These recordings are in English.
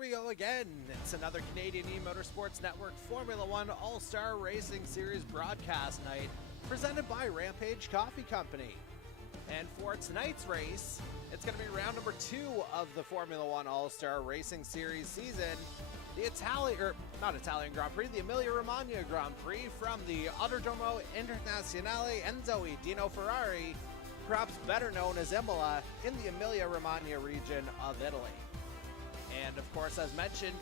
we go again. It's another Canadian E-Motorsports Network Formula One All-Star Racing Series broadcast night presented by Rampage Coffee Company. And for tonight's race, it's going to be round number 2 of the Formula One All-Star Racing Series season. The the Emilia Romagna Grand Prix from the Autodromo Internazionale Enzo Dino Ferrari, perhaps better known as Imola, in the Emilia Romagna region of Italy. And of course, as mentioned,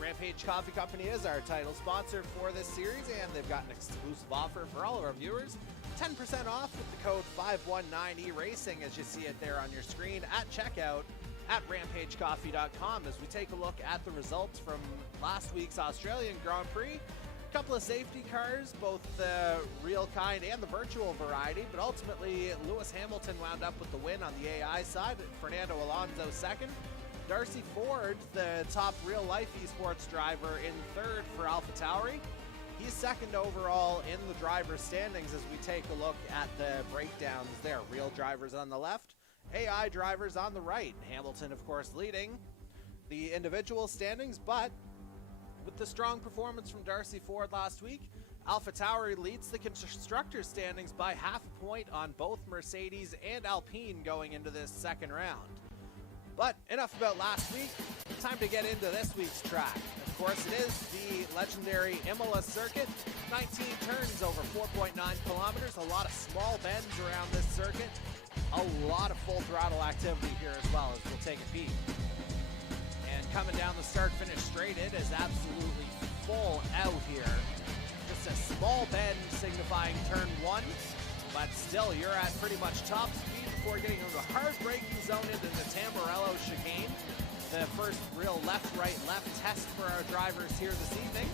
Rampage Coffee Company is our title sponsor for this series, and they've got an exclusive offer for all of our viewers. 10% off with the code 519ERACING, as you see it there on your screen at checkout at rampagecoffee.com, as we take a look at the results from last week's Australian Grand Prix. A couple of safety cars, both the real kind and the virtual variety, but ultimately Lewis Hamilton wound up with the win on the AI side, Fernando Alonso second. Darcy Ford, the top real-life esports driver, in third for AlphaTauri. He's second overall in the driver's standings as we take a look at the breakdowns there. Real drivers on the left, AI drivers on the right. Hamilton, of course, leading the individual standings, but with the strong performance from Darcy Ford last week, AlphaTauri leads the constructors' standings by half a point on both Mercedes and Alpine going into this second round. But enough about last week, time to get into this week's track. Of course, it is the legendary Imola circuit, 19 turns over 4.9 kilometers, a lot of small bends around this circuit, a lot of full throttle activity here as well, as we'll take a peek. And coming down the start-finish straight, it is absolutely full out here. Just a small bend signifying turn 1, but still you're at pretty much top speed before getting into a hard braking zone into the Tamburello chicane. The first real left-right-left test for our drivers here this evening.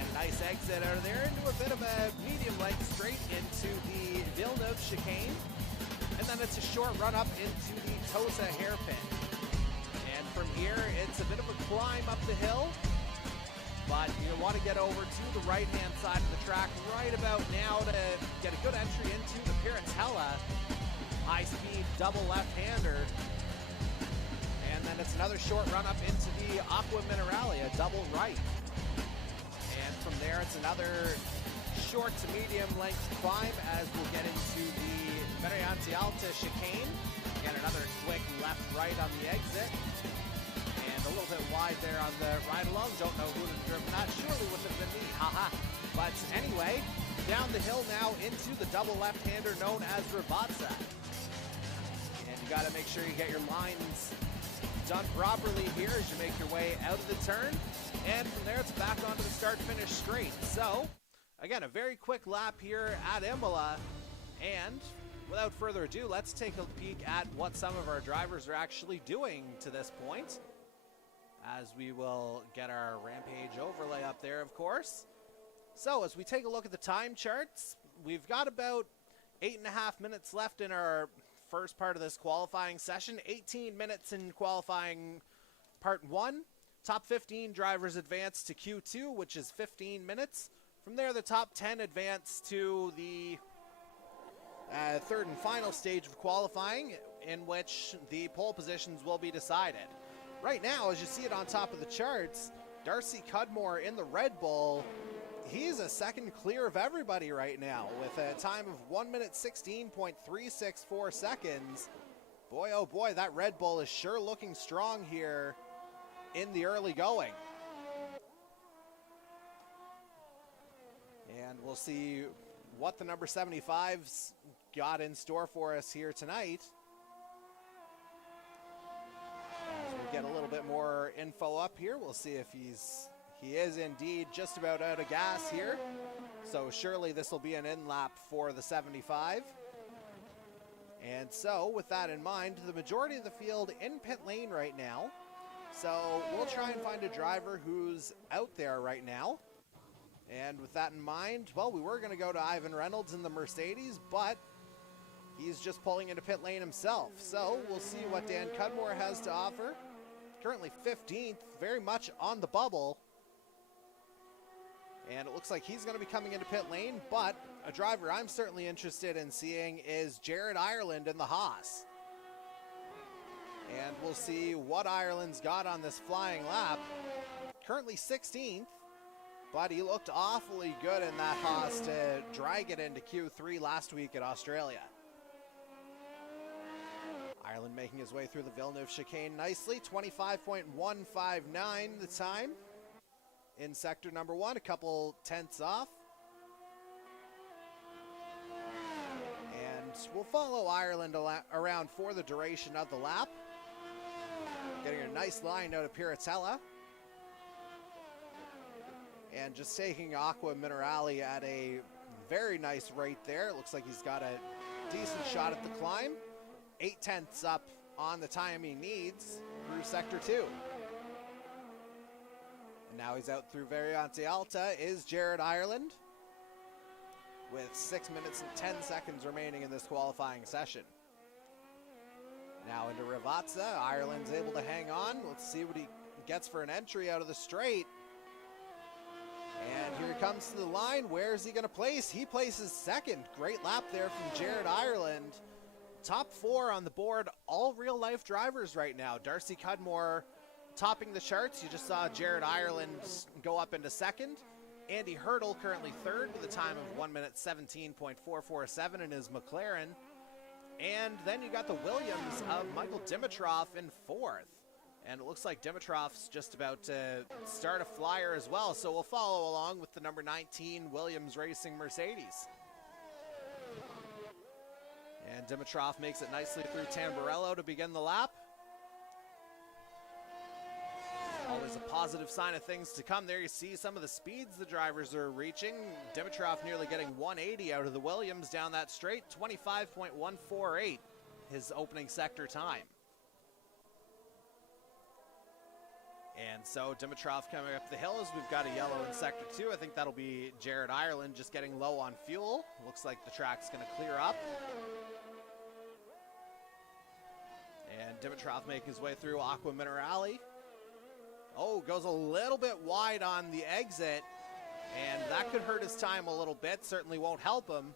And a nice exit out of there into a bit of a medium length straight into the Villeneuve chicane. And then it's a short run up into the Tosa hairpin. And from here, it's a bit of a climb up the hill, but you want to get over to the right-hand side of the track right about now to get a good entry into the Piratella high-speed double left-hander. And then it's another short run up into the Aqua Mineralia double right. And from there, it's another short to medium length climb as we'll get into the Variante Alta chicane. And another quick left-right on the exit. And a little bit wide there on the ride along. Don't know who would have driven that. Surely wouldn't have been me. Haha. But anyway, down the hill now into the double left-hander known as Ravazza. And you got to make sure you get your lines done properly here as you make your way out of the turn. And from there, it's back onto the start-finish straight. So, again, a very quick lap here at Imola. And without further ado, let's take a peek at what some of our drivers are actually doing to this point, as we will get our Rampage overlay up there, of course. So, as we take a look at the time charts, we've got about 8.5 minutes left in our first part of this qualifying session. 18 minutes in qualifying part 1. Top 15 drivers advance to Q2, which is 15 minutes. From there, the top 10 advance to the third and final stage of qualifying, in which the pole positions will be decided. Right now, as you see it on top of the charts, Darcy Cudmore in the Red Bull, he's a second clear of everybody right now with a time of 1 minute 16.364 seconds. Boy, oh boy, that Red Bull is sure looking strong here in the early going. And we'll see what the number 75's got in store for us here tonight. As we get a little bit more info up here, we'll see if he is indeed just about out of gas here. So surely this will be an in-lap for the 75. And so with that in mind, the majority of the field in pit lane right now. So we'll try and find a driver who's out there right now. And with that in mind, well, we were going to go to Ivan Reynolds in the Mercedes, but he's just pulling into pit lane himself. So we'll see what Dan Cudmore has to offer. Currently 15th, very much on the bubble. And it looks like he's going to be coming into pit lane, but a driver I'm certainly interested in seeing is Jared Ireland in the Haas. And we'll see what Ireland's got on this flying lap. Currently 16th, but he looked awfully good in that Haas to drag it into Q3 last week at Australia. Ireland making his way through the Villeneuve chicane nicely, 25.159 the time in sector number 1, a couple tenths off. And we'll follow Ireland around for the duration of the lap. Getting a nice line out of Piratella. And just taking Aqua Minerale at a very nice rate there. It looks like he's got a decent shot at the climb. 8 tenths up on the time he needs through sector 2. And now he's out through Variante Alta is Jared Ireland with 6 minutes and 10 seconds remaining in this qualifying session. Now into Rivazza, Ireland's able to hang on. Let's see what he gets for an entry out of the straight. And here he comes to the line. Where is he going to place? He places second. Great lap there from Jared Ireland. Top 4 on the board, all real-life drivers right now. Darcy Cudmore topping the charts. You just saw Jared Ireland go up into second. Andy Hurdle currently third with a time of 1 minute 17.447 in his McLaren. And then you got the Williams of Michael Dimitrov in fourth. And it looks like Dimitrov's just about to start a flyer as well. So we'll follow along with the number 19 Williams Racing Mercedes. And Dimitrov makes it nicely through Tamburello to begin the lap. Always a positive sign of things to come there. You see some of the speeds the drivers are reaching. Dimitrov nearly getting 180 out of the Williams down that straight. 25.148, his opening sector time. And so Dimitrov coming up the hill as we've got a yellow in sector 2. I think that'll be Jared Ireland just getting low on fuel. Looks like the track's going to clear up. And Dimitrov making his way through Aqua Minerale. Oh, goes a little bit wide on the exit, and that could hurt his time a little bit. Certainly won't help him.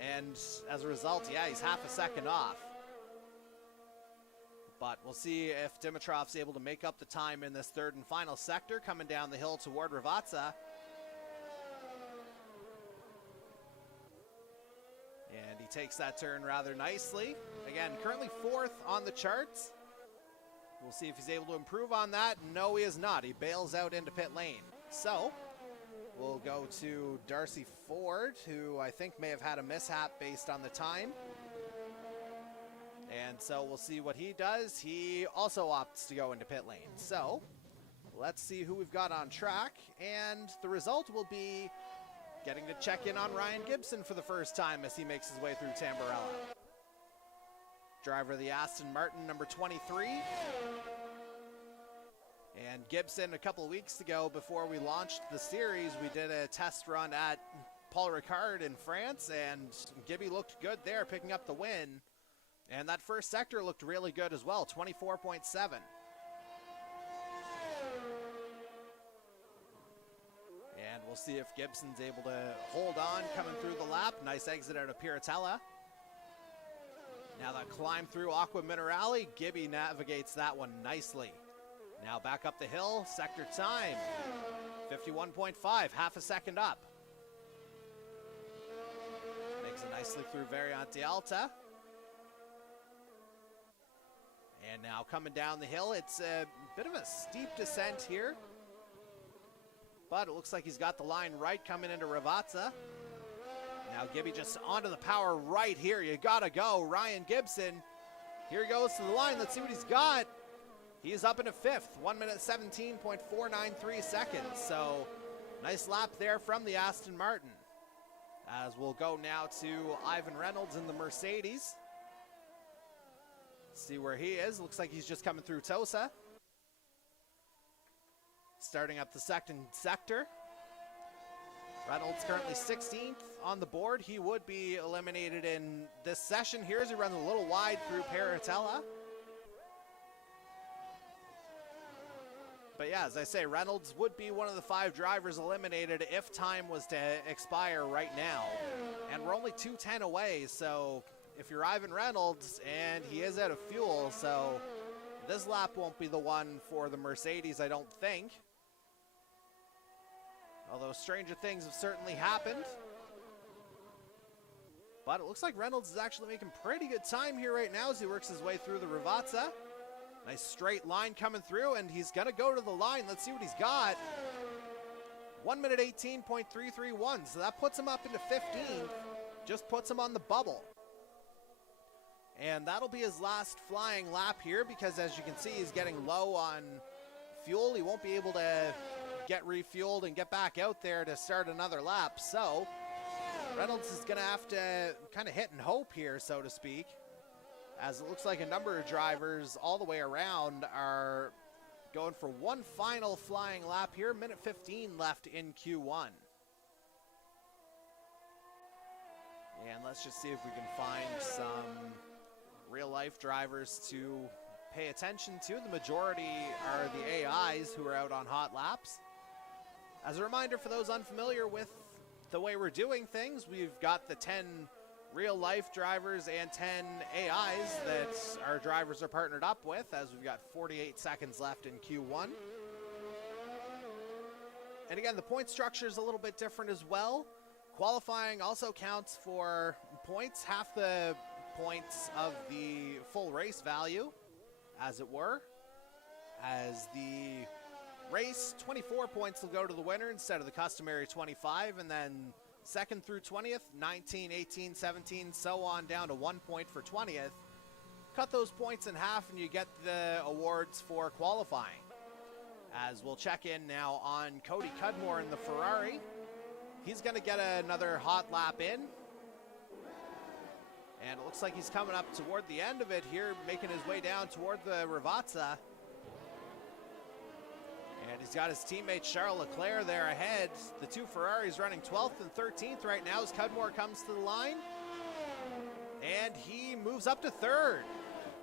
And as a result, yeah, he's half a second off. But we'll see if Dimitrov's able to make up the time in this third and final sector, coming down the hill toward Rivazza. And he takes that turn rather nicely. Again, currently fourth on the charts. We'll see if he's able to improve on that. No, he is not. He bails out into pit lane. So we'll go to Darcy Ford, who I think may have had a mishap based on the time. And so we'll see what he does. He also opts to go into pit lane. So let's see who we've got on track. And the result will be getting to check in on Ryan Gibson for the first time as he makes his way through Tamburello. Driver of the Aston Martin, number 23. And Gibson, a couple of weeks ago, before we launched the series, we did a test run at Paul Ricard in France, and Gibby looked good there, picking up the win. And that first sector looked really good as well, 24.7. And we'll see if Gibson's able to hold on coming through the lap. Nice exit out of Piratella. Now that climb through Aqua Minerale, Gibby navigates that one nicely. Now back up the hill, sector time, 51.5, half a second up. Makes it nicely through Variante Alta. And now coming down the hill, it's a bit of a steep descent here. But it looks like he's got the line right coming into Rivazza. Now Gibby just onto the power right here. You gotta go. Ryan Gibson. Here he goes to the line. Let's see what he's got. He's up into fifth. 1 minute 17.493 seconds. So nice lap there from the Aston Martin. As we'll go now to Ivan Reynolds in the Mercedes. See where he is. Looks like he's just coming through Tosa. Starting up the second sector. Reynolds currently 16th on the board. He would be eliminated in this session here as he runs a little wide through Piratella. But yeah, as I say, Reynolds would be one of the 5 drivers eliminated if time was to expire right now. And we're only 2:10 away, so if you're Ivan Reynolds, and he is out of fuel, so This lap won't be the one for the Mercedes, I don't think. Although stranger things have certainly happened. But it looks like Reynolds is actually making pretty good time here right now as he works his way through the Ravazza. Nice straight line coming through, and he's going to go to the line. Let's see what he's got. 1 minute 18.331, so that puts him up into 15th. Just puts him on the bubble. And that'll be his last flying lap here because, as you can see, he's getting low on fuel. He won't be able to get refueled and get back out there to start another lap. So Reynolds is going to have to kind of hit and hope here, so to speak, as it looks like a number of drivers all the way around are going for one final flying lap here. Minute 15 left in Q1. And let's just see if we can find some real-life drivers to pay attention to. The majority are the AIs who are out on hot laps. As a reminder for those unfamiliar with the way we're doing things, we've got the 10 real-life drivers and 10 AIs that our drivers are partnered up with, as we've got 48 seconds left in Q1. And again, the point structure is a little bit different as well. Qualifying also counts for points, half the points of the full race value, as it were. As the race, 24 points will go to the winner instead of the customary 25, and then second through 20th, 19, 18, 17, so on down to 1 point for 20th. Cut those points in half and you get the awards for qualifying. As we'll check in now on Cody Cudmore in the Ferrari. He's going to get another hot lap in. And it looks like he's coming up toward the end of it here, making his way down toward the Ravazza. And he's got his teammate Charles Leclerc there ahead. The two Ferraris running 12th and 13th right now as Cudmore comes to the line. And he moves up to third.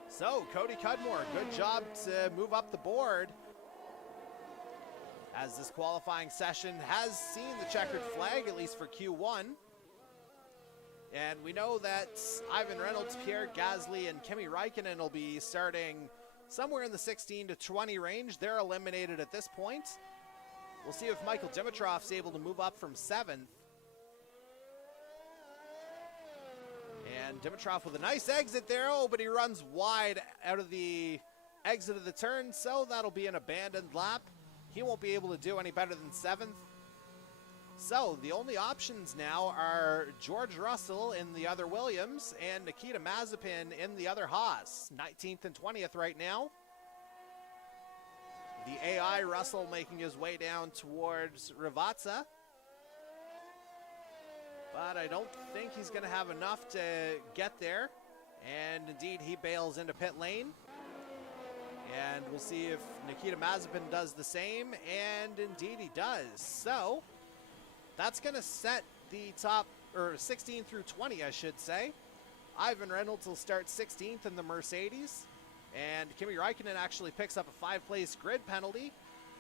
So Cody Cudmore, good job to move up the board, as this qualifying session has seen the checkered flag, at least for Q1. And we know that Ivan Reynolds, Pierre Gasly, and Kimi Räikkönen will be starting somewhere in the 16 to 20 range. They're eliminated at this point. We'll see if Michael Dimitrov's able to move up from 7th. And Dimitrov with a nice exit there. Oh, but he runs wide out of the exit of the turn, so that'll be an abandoned lap. He won't be able to do any better than 7th. So the only options now are George Russell in the other Williams and Nikita Mazepin in the other Haas. 19th and 20th right now. The AI Russell making his way down towards Ravazza. But I don't think he's going to have enough to get there. And indeed, he bails into pit lane. And we'll see if Nikita Mazepin does the same, and indeed he does. So that's going to set the top, or 16 through 20, I should say. Ivan Reynolds will start 16th in the Mercedes, and Kimi Räikkönen actually picks up a 5-place grid penalty,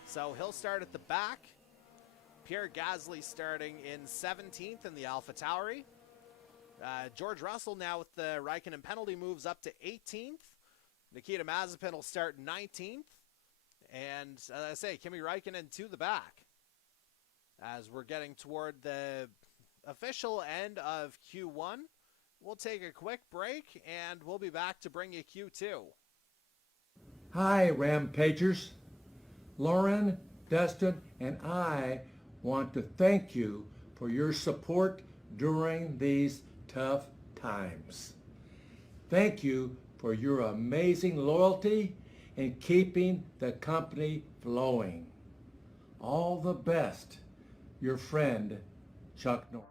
so he'll start at the back. Pierre Gasly starting in 17th in the AlphaTauri. George Russell now with the Räikkönen penalty moves up to 18th. Nikita Mazepin will start 19th. And as I say, Kimi Räikkönen to the back, as we're getting toward the official end of Q1. We'll take a quick break, and we'll be back to bring you Q2. Hi, Rampagers. Lauren, Dustin, and I want to thank you for your support during these tough times. Thank you for your amazing loyalty and keeping the company flowing. All the best, your friend, Chuck Norris.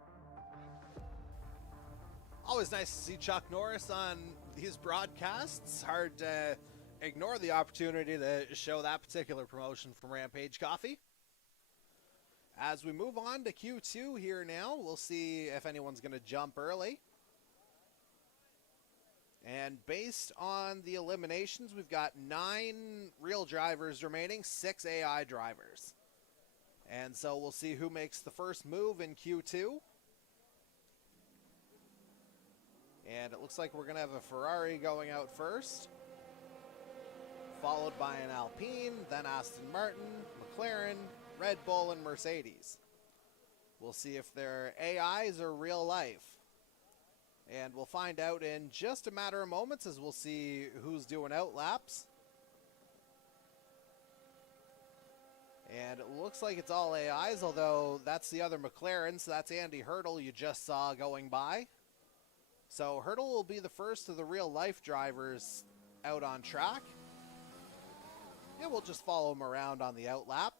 Always nice to see Chuck Norris on these broadcasts. Hard to ignore the opportunity to show that particular promotion from Rampage Coffee. As we move on to Q2 here now, we'll see if anyone's going to jump early. And based on the eliminations, we've got 9 real drivers remaining, 6 AI drivers. And so we'll see who makes the first move in Q2. And it looks like we're going to have a Ferrari going out first. followed by an Alpine, then Aston Martin, McLaren, Red Bull, and Mercedes. We'll see if they're AIs or real life. And we'll find out in just a matter of moments as we'll see who's doing out laps. And it looks like it's all AIs, although that's the other McLaren, so that's Andy Hurdle you just saw going by. So Hurdle will be the first of the real-life drivers out on track. And we'll just follow him around on the out lap.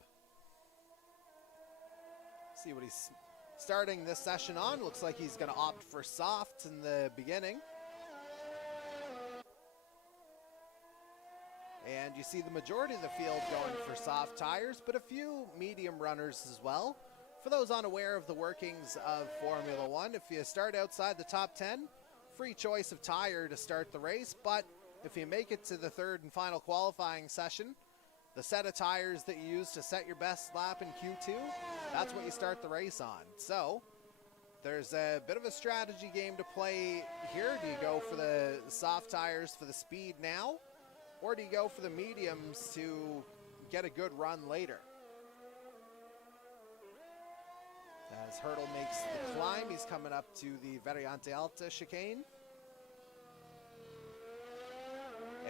See what he's starting this session on. Looks like he's going to opt for soft in the beginning. And you see the majority of the field going for soft tires, but a few medium runners as well. For those unaware of the workings of Formula One, if you start outside the top 10, free choice of tire to start the race, but if you make it to the third and final qualifying session, the set of tires that you use to set your best lap in Q2, that's what you start the race on. So there's a bit of a strategy game to play here. Do you go for the soft tires for the speed now, or do you go for the mediums to get a good run later? As Hurdle makes the climb, he's coming up to the Variante Alta chicane.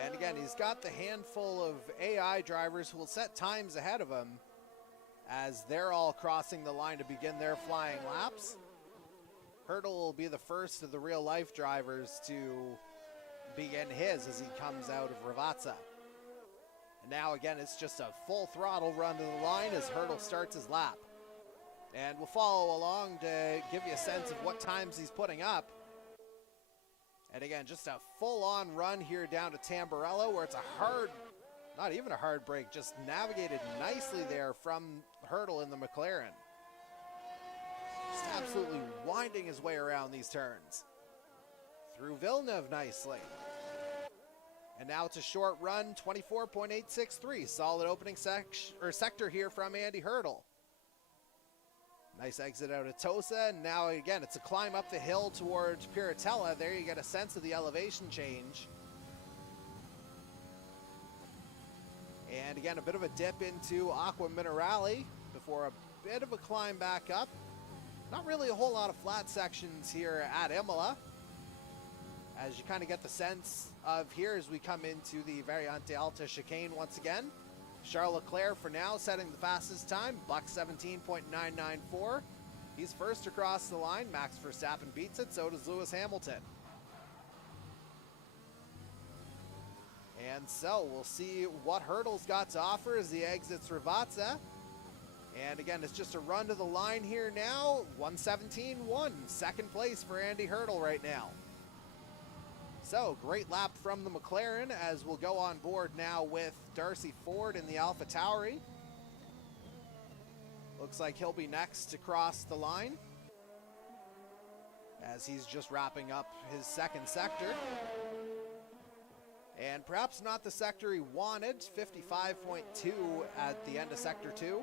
And again, he's got the handful of AI drivers who will set times ahead of him as they're all crossing the line to begin their flying laps. Hurdle will be the first of the real-life drivers to begin his as he comes out of Ravazza. And now again, it's just a full throttle run to the line as Hurdle starts his lap. And we'll follow along to give you a sense of what times he's putting up. And again, just a full-on run here down to Tamburello, where it's a hard, not even a hard break, just navigated nicely there from Hurdle in the McLaren. Just absolutely winding his way around these turns. Through Villeneuve nicely. And now it's a short run, 24.863. Solid opening sector here from Andy Hurdle. Nice exit out of Tosa, and now again, it's a climb up the hill towards Piratella. There you get a sense of the elevation change. And again, a bit of a dip into Aqua Minerale before a bit of a climb back up. Not really a whole lot of flat sections here at Imola, as you kind of get the sense of here as we come into the Variante Alta chicane once again. Charles Leclerc for now setting the fastest time, buck 17.994. He's first across the line. Max Verstappen beats it, so does Lewis Hamilton. And so we'll see what Hurdle's got to offer as he exits Ravazza. And again, it's just a run to the line here now. 1:17.1, second place for Andy Hurdle right now. So, great lap from the McLaren as we'll go on board now with Darcy Ford in the AlphaTauri. Looks like he'll be next to cross the line as he's just wrapping up his second sector. And perhaps not the sector he wanted, 55.2 at the end of sector 2.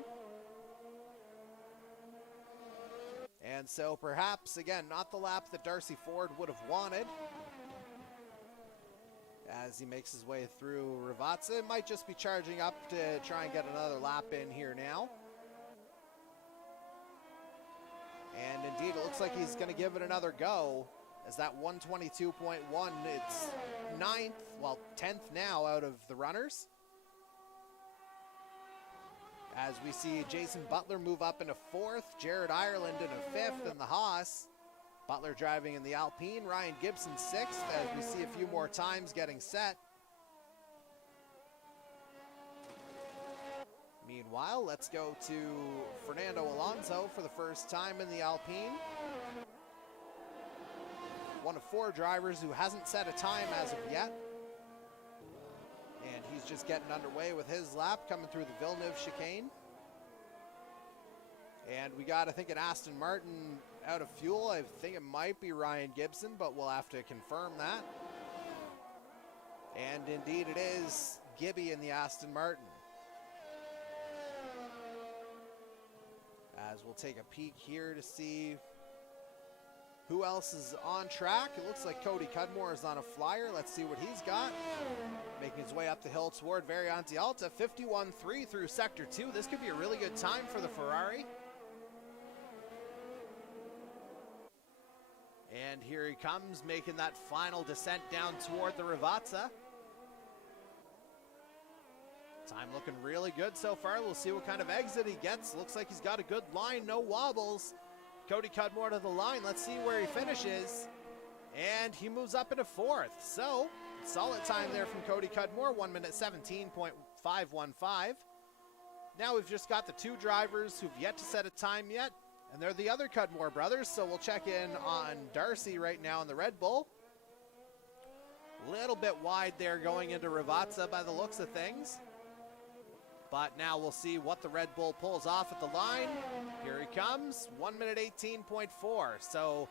And so perhaps, again, not the lap that Darcy Ford would have wanted. As he makes his way through Ravazza, might just be charging up to try and get another lap in here now. And indeed, it looks like he's going to give it another go, as that 122.1, it's 9th, well, 10th now out of the runners. As we see Jason Butler move up into 4th, Jared Ireland in a 5th in the Haas. Butler driving in the Alpine, Ryan Gibson 6th, as we see a few more times getting set. Meanwhile, let's go to Fernando Alonso for the first time in the Alpine. One of 4 drivers who hasn't set a time as of yet. And he's just getting underway with his lap, coming through the Villeneuve chicane. And we got, I think, an Aston Martin out of fuel. I think it might be Ryan Gibson, but we'll have to confirm that. And indeed it is Gibby in the Aston Martin. As we'll take a peek here to see Who else is on track? It looks like Cody Cudmore is on a flyer. Let's see what he's got. Making his way up the hill toward Variante Alta. 51.3 through Sector 2. This could be a really good time for the Ferrari. And here he comes, making that final descent down toward the Ravazza. Time looking really good so far. We'll see what kind of exit he gets. Looks like he's got a good line, no wobbles. Cody Cudmore to the line. Let's see where he finishes. And he moves up into 4th. So, solid time there from Cody Cudmore, 1 minute 17.515. Now we've just got the 2 drivers who've yet to set a time yet, and they're the other Cudmore brothers, so we'll check in on Darcy right now in the Red Bull. Little bit wide there going into Ravazza by the looks of things. But now we'll see what the Red Bull pulls off at the line. Here he comes, 1 minute 18.4. So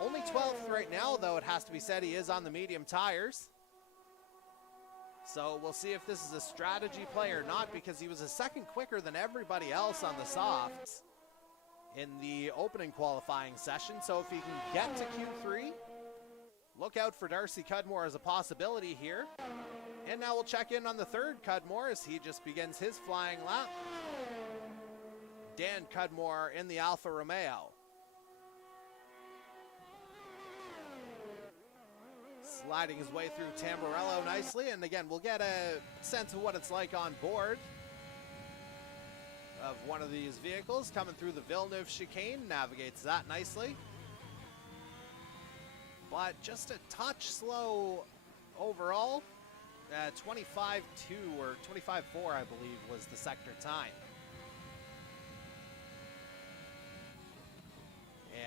only 12th right now, though it has to be said he is on the medium tires. So we'll see if this is a strategy play or not, because he was a second quicker than everybody else on the softs in the opening qualifying session. So if he can get to Q3, look out for Darcy Cudmore as a possibility here. And now we'll check in on the 3rd Cudmore as he just begins his flying lap. Dan Cudmore in the Alfa Romeo. Sliding his way through Tamburello nicely. And again, we'll get a sense of what it's like on board of one of these vehicles. Coming through the Villeneuve chicane, navigates that nicely. But just a touch slow overall. 25.2 or 25.4, I believe, was the sector time.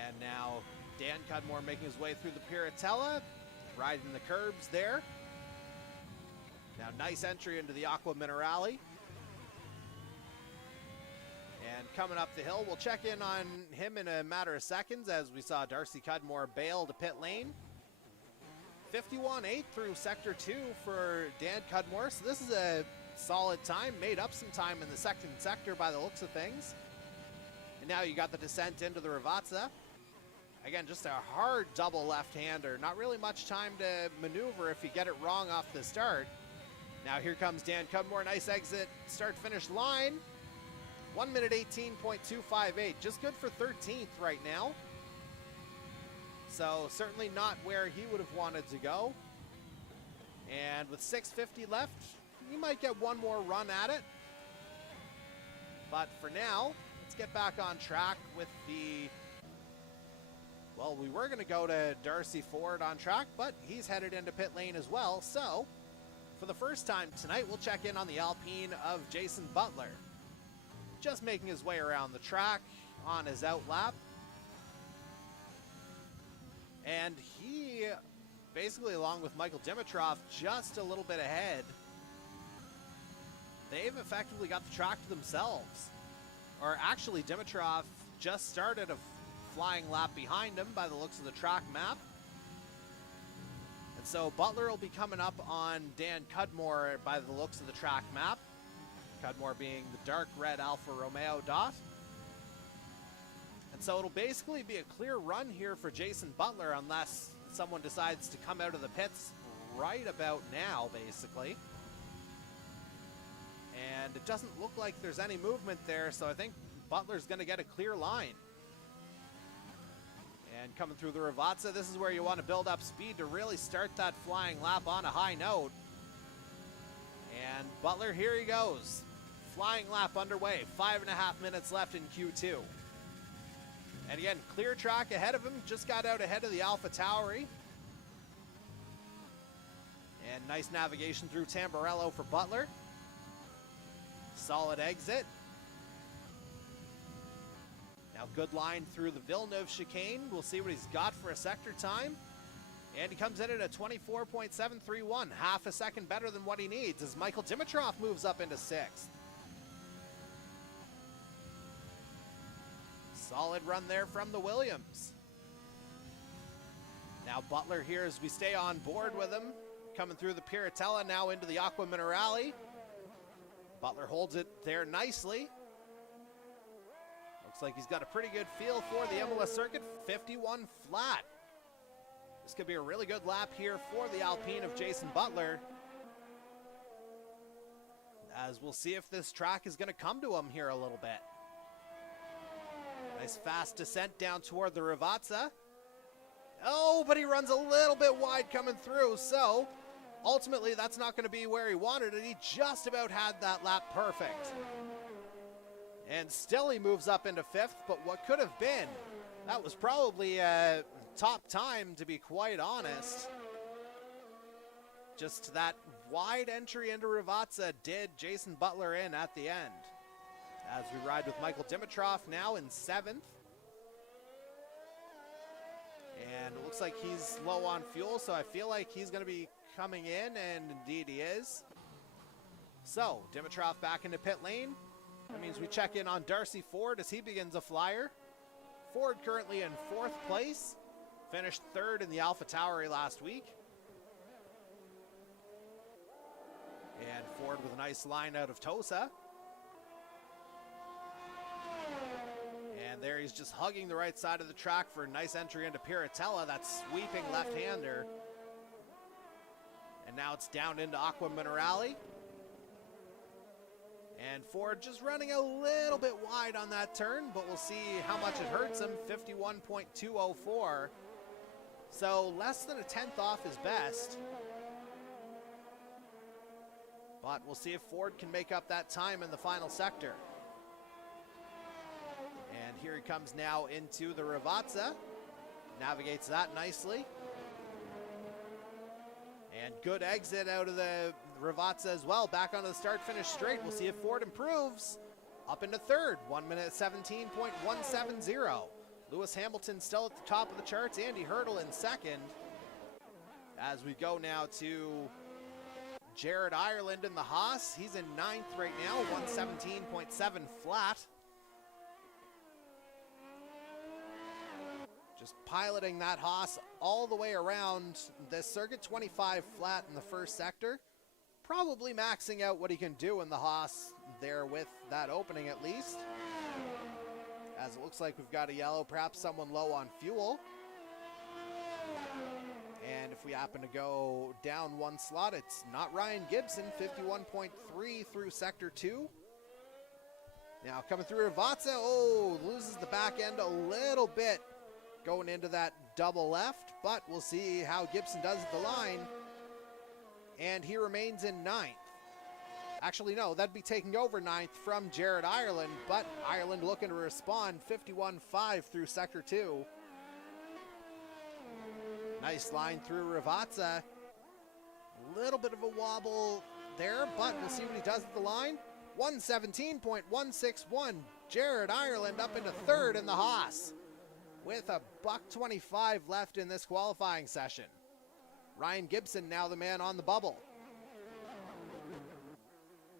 And now Dan Cudmore making his way through the Piratella, riding the curbs there. Now nice entry into the Aqua Minerale. And coming up the hill, we'll check in on him in a matter of seconds as we saw Darcy Cudmore bail to pit lane. 51.8 through Sector 2 for Dan Cudmore. So this is a solid time. Made up some time in the second sector by the looks of things. And now you got the descent into the Ravazza. Again, just a hard double left-hander. Not really much time to maneuver if you get it wrong off the start. Now here comes Dan Cudmore. Nice exit, start-finish line. 1 minute 18.258. Just good for 13th right now. So certainly not where he would have wanted to go. And with 6:50 left, he might get one more run at it. But for now, let's get back on track with the... Well, we were going to go to Darcy Ford on track, but he's headed into pit lane as well. So for the first time tonight, we'll check in on the Alpine of Jason Butler. Just making his way around the track on his out lap. And he, basically along with Michael Dimitrov, just a little bit ahead. They've effectively got the track to themselves. Or actually, Dimitrov just started a flying lap behind him by the looks of the track map. And so Butler will be coming up on Dan Cudmore by the looks of the track map. Cudmore being the dark red Alfa Romeo dot. And so it'll basically be a clear run here for Jason Butler unless someone decides to come out of the pits right about now, basically. And it doesn't look like there's any movement there, so I think Butler's going to get a clear line. And coming through the Ravazza, this is where you want to build up speed to really start that flying lap on a high note. And Butler, here he goes. Flying lap underway, 5.5 minutes left in Q2. And again, clear track ahead of him, just got out ahead of the Alpha Tauri. And nice navigation through Tamburello for Butler. Solid exit. Now good line through the Villeneuve chicane. We'll see what he's got for a sector time. And he comes in at a 24.731, half a second better than what he needs as Michael Dimitrov moves up into 6th. Solid run there from the Williams. Now Butler here as we stay on board with him. Coming through the Piratella now into the Aqua Minerale. Butler holds it there nicely. Looks like he's got a pretty good feel for the Imola circuit. 51 flat. This could be a really good lap here for the Alpine of Jason Butler, as we'll see if this track is going to come to him here a little bit. Nice fast descent down toward the Ravazza. Oh, but he runs a little bit wide coming through, so ultimately that's not going to be where he wanted it. He just about had that lap perfect. And still he moves up into 5th, but what could have been, that was probably a top time, to be quite honest. Just that wide entry into Ravazza did Jason Butler in at the end. As we ride with Michael Dimitrov now in 7th. And it looks like he's low on fuel, so I feel like he's going to be coming in, and indeed he is. So, Dimitrov back into pit lane. That means we check in on Darcy Ford as he begins a flyer. Ford currently in 4th place. Finished 3rd in the AlphaTauri last week. And Ford with a nice line out of Tosa. And there he's just hugging the right side of the track for a nice entry into Piratella, that sweeping left-hander. And now it's down into Aqua Minerale. And Ford just running a little bit wide on that turn, but we'll see how much it hurts him, 51.204. So less than a 10th off his best. But we'll see if Ford can make up that time in the final sector. And here he comes now into the Ravazza. Navigates that nicely. And good exit out of the Ravazza as well. Back onto the start-finish straight. We'll see if Ford improves. Up into 3rd, 1 minute 17.170. Lewis Hamilton still at the top of the charts. Andy Hurdle in 2nd. As we go now to Jared Ireland in the Haas. He's in 9th right now, 117.7 flat. Just piloting that Haas all the way around this circuit, 25 flat in the first sector. Probably maxing out what he can do in the Haas there with that opening at least. As it looks like we've got a yellow, perhaps someone low on fuel. And if we happen to go down one slot, it's not Ryan Gibson, 51.3 through sector 2. Now coming through Ravazza, oh, loses the back end a little bit going into that double left, but we'll see how Gibson does at the line. And he remains in 9th. Actually, no, that'd be taking over 9th from Jared Ireland, but Ireland looking to respond, 51.5 through sector 2. Nice line through Ravazza. A little bit of a wobble there, but we'll see what he does at the line. 117.161. Jared Ireland up into 3rd in the Haas with a $1.25 left in this qualifying session. Ryan Gibson now the man on the bubble.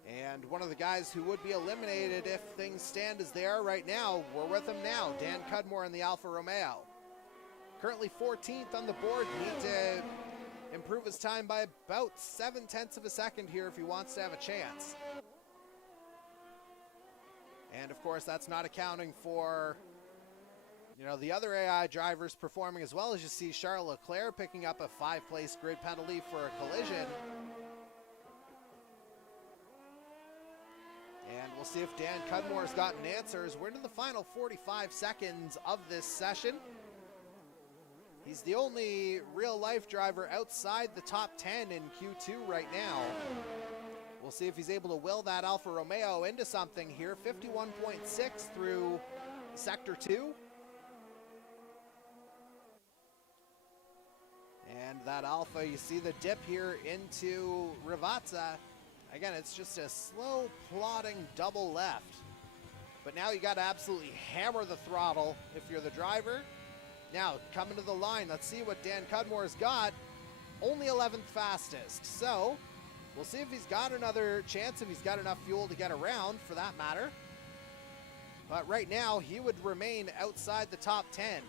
And one of the guys who would be eliminated if things stand as they are right now, we're with him now, Dan Cudmore in the Alfa Romeo. Currently 14th on the board, need to improve his time by about 0.7 of a second here if he wants to have a chance. And of course, that's not accounting for, the other AI drivers performing as well, as you see Charles Leclerc picking up a 5-place grid penalty for a collision. And we'll see if Dan Cudmore's gotten answers. We're into the final 45 seconds of this session. He's the only real-life driver outside the top 10 in Q2 right now. We'll see if he's able to will that Alfa Romeo into something here. 51.6 through sector 2. And that Alfa, you see the dip here into Ravazza. Again, it's just a slow, plodding double left. But now you got to absolutely hammer the throttle if you're the driver. Now, coming to the line, let's see what Dan Cudmore's got. Only 11th fastest. So, we'll see if he's got another chance, if he's got enough fuel to get around, for that matter. But right now, he would remain outside the top 10.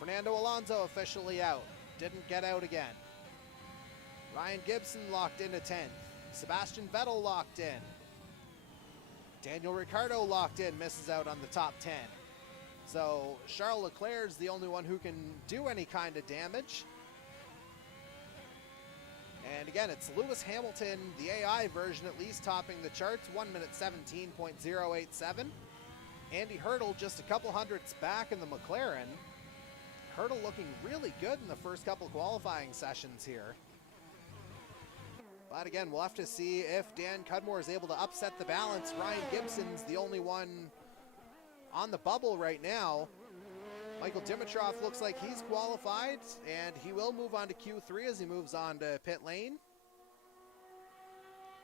Fernando Alonso officially out. Didn't get out again. Ryan Gibson locked into 10th. Sebastian Vettel locked in. Daniel Ricciardo locked in, misses out on the top 10. So Charles Leclerc is the only one who can do any kind of damage. And again, it's Lewis Hamilton, the AI version at least, topping the charts, 1 minute 17.087. Andy Hurdle just a couple hundredths back in the McLaren. Hurdle looking really good in the first couple qualifying sessions here. But again, we'll have to see if Dan Cudmore is able to upset the balance. Ryan Gibson's the only one on the bubble right now. Michael Dimitrov looks like he's qualified, and he will move on to Q3 as he moves on to pit lane.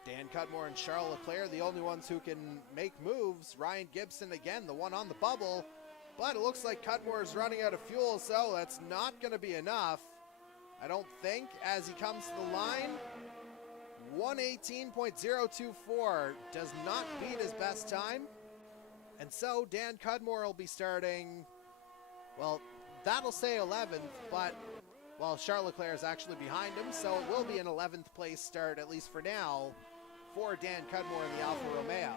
Dan Cudmore and Charles Leclerc, the only ones who can make moves. Ryan Gibson, again, the one on the bubble. But it looks like Cudmore is running out of fuel, so that's not going to be enough, I don't think, as he comes to the line. 1:18.024 does not beat his best time. And so Dan Cudmore will be starting, well, that'll say 11th, but, well, Charles Leclerc is actually behind him, so it will be an 11th place start, at least for now, for Dan Cudmore in the Alfa Romeo.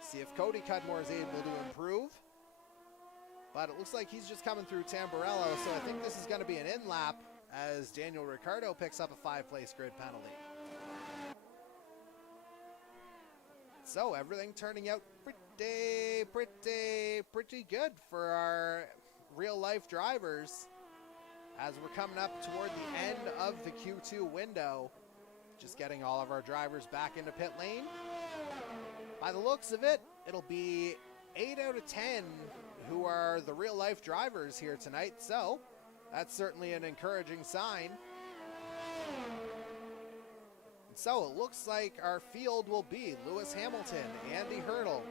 See if Cody Cudmore is able to improve. But it looks like he's just coming through Tamburello, so I think this is going to be an in-lap as Daniel Ricciardo picks up a 5-place grid penalty. So everything turning out pretty good for our real-life drivers as we're coming up toward the end of the Q2 window. Just getting all of our drivers back into pit lane. By the looks of it, it'll be 8 out of 10 who are the real-life drivers here tonight, so that's certainly an encouraging sign. And so it looks like our field will be Lewis Hamilton, Andy Hurdle,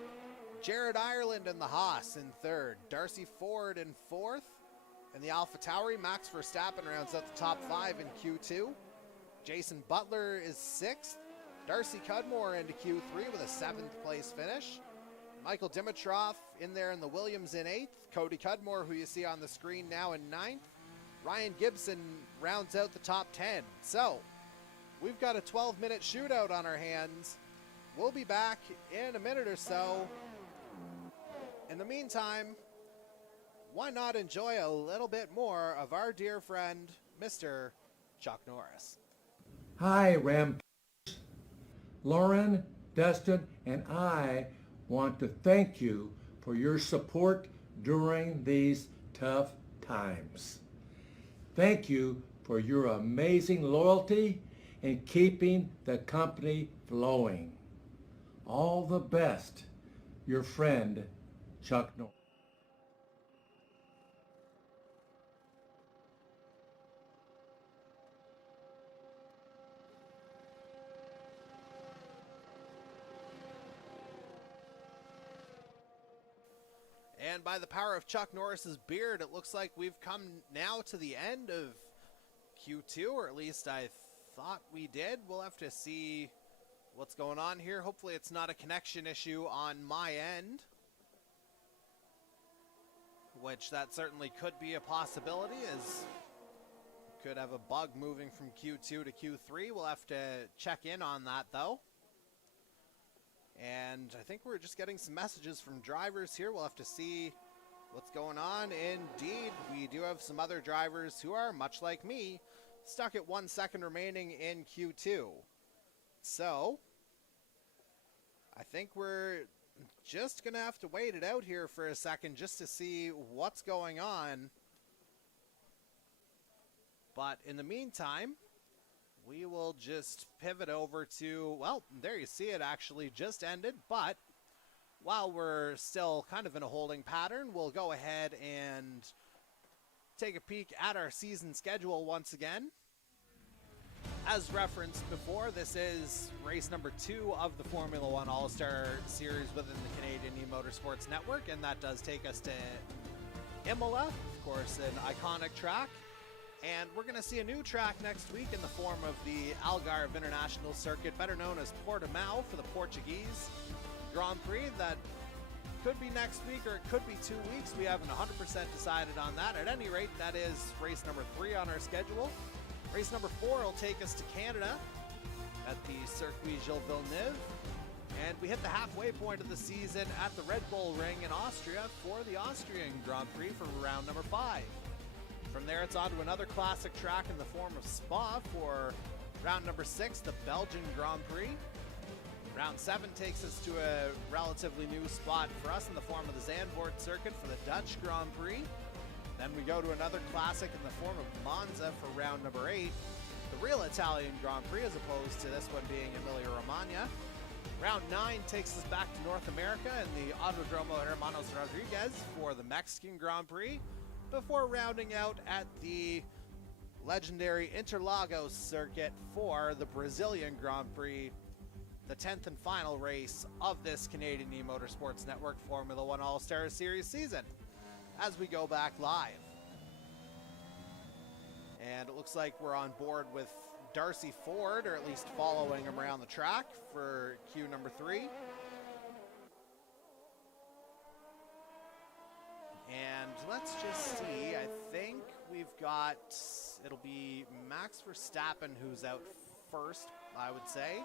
Jared Ireland in the Haas in third, Darcy Ford in fourth, and the AlphaTauri, Max Verstappen rounds out the top 5 in Q2. Jason Butler is sixth, Darcy Cudmore into Q3 with a 7th place finish. Michael Dimitrov in there in the Williams in 8th. Cody Cudmore, who you see on the screen now, in 9th. Ryan Gibson rounds out the top 10. So, we've got a 12-minute shootout on our hands. We'll be back in a minute or so. In the meantime, why not enjoy a little bit more of our dear friend, Mr. Chuck Norris. Hi, Ram. Lauren, Dustin, and I want to thank you for your support during these tough times. Thank you for your amazing loyalty and keeping the company flowing. All the best, your friend, Chuck Norris. And by the power of Chuck Norris's beard, it looks like we've come now to the end of Q2, or at least I thought we did. We'll have to see what's going on here. Hopefully it's not a connection issue on my end, which that certainly could be a possibility, as could have a bug moving from Q2 to Q3. We'll have to check in on that, though. And I think we're just getting some messages from drivers here. We'll have to see what's going on. Indeed, we do have some other drivers who are, much like me, stuck at 1 second remaining in Q2. So, I think we're just going to have to wait it out here for a second just to see what's going on. But in the meantime, we will just pivot over to, well, there you see it actually just ended, but while we're still kind of in a holding pattern, we'll go ahead and take a peek at our season schedule once again. As referenced before, this is race number 2 of the Formula One All-Star Series within the Canadian E-Motorsports Network, and that does take us to Imola, of course, an iconic track. And we're going to see a new track next week in the form of the Algarve International Circuit, better known as Portimao for the Portuguese Grand Prix. That could be next week or it could be 2 weeks. We haven't 100% decided on that. At any rate, that is race number 3 on our schedule. Race number 4 will take us to Canada at the Circuit Gilles Villeneuve. And we hit the halfway point of the season at the Red Bull Ring in Austria for the Austrian Grand Prix for round number 5. From there, it's on to another classic track in the form of Spa for Round number 6, the Belgian Grand Prix. Round 7 takes us to a relatively new spot for us in the form of the Zandvoort circuit for the Dutch Grand Prix. Then we go to another classic in the form of Monza for round number 8, the real Italian Grand Prix as opposed to this one being Emilia Romagna. Round 9 takes us back to North America in the Autodromo Hermanos Rodriguez for the Mexican Grand Prix, before rounding out at the legendary Interlagos circuit for the Brazilian Grand Prix, the 10th and final race of this Canadian E-Motorsports Network Formula One All-Star Series season, as we go back live. And it looks like we're on board with Darcy Ford, or at least following him around the track for Q number 3. And let's just see, I think we've got, it'll be Max Verstappen who's out first, I would say.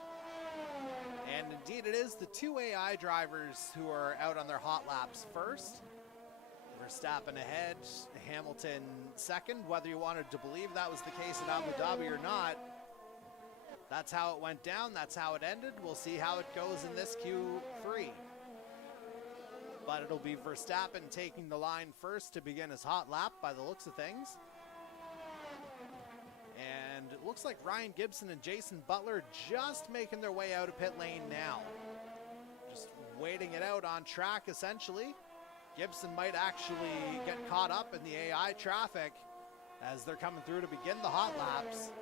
And indeed it is the two AI drivers who are out on their hot laps first. Verstappen ahead, Hamilton second. Whether you wanted to believe that was the case in Abu Dhabi or not, that's how it went down, that's how it ended. We'll see how it goes in this Q3. But it'll be Verstappen taking the line first to begin his hot lap by the looks of things. And it looks like Ryan Gibson and Jason Butler just making their way out of pit lane now. Just waiting it out on track, essentially. Gibson might actually get caught up in the AI traffic as they're coming through to begin the hot laps.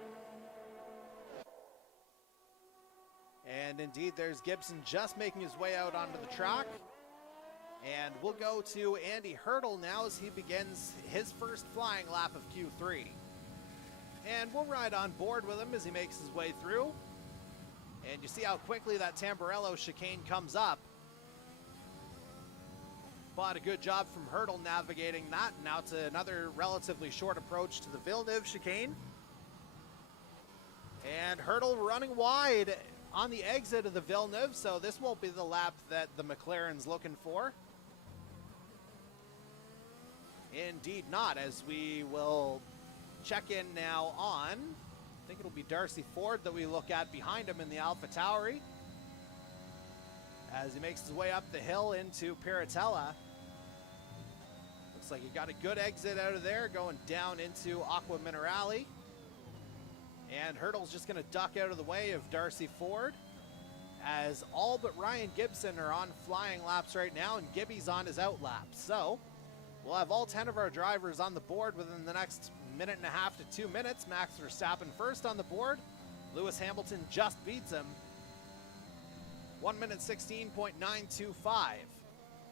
And indeed, there's Gibson just making his way out onto the track. And we'll go to Andy Hurdle now as he begins his first flying lap of Q3. And we'll ride on board with him as he makes his way through. And you see how quickly that Tamburello chicane comes up. But a good job from Hurdle navigating that. Now to another relatively short approach to the Villeneuve chicane. And Hurdle running wide on the exit of the Villeneuve, so this won't be the lap that the McLaren's looking for. Indeed not, as we will check in now on, I think it'll be Darcy Ford that we look at behind him in the Alpha Tauri, as he makes his way up the hill into Piratella. Looks like he got a good exit out of there, going down into Aqua Minerale. And Hurdle's just going to duck out of the way of Darcy Ford, as all but Ryan Gibson are on flying laps right now, and Gibby's on his out lap. So we'll have all 10 of our drivers on the board within the next minute and a half to 2 minutes. Max Verstappen first on the board. Lewis Hamilton just beats him. 1 minute 16.925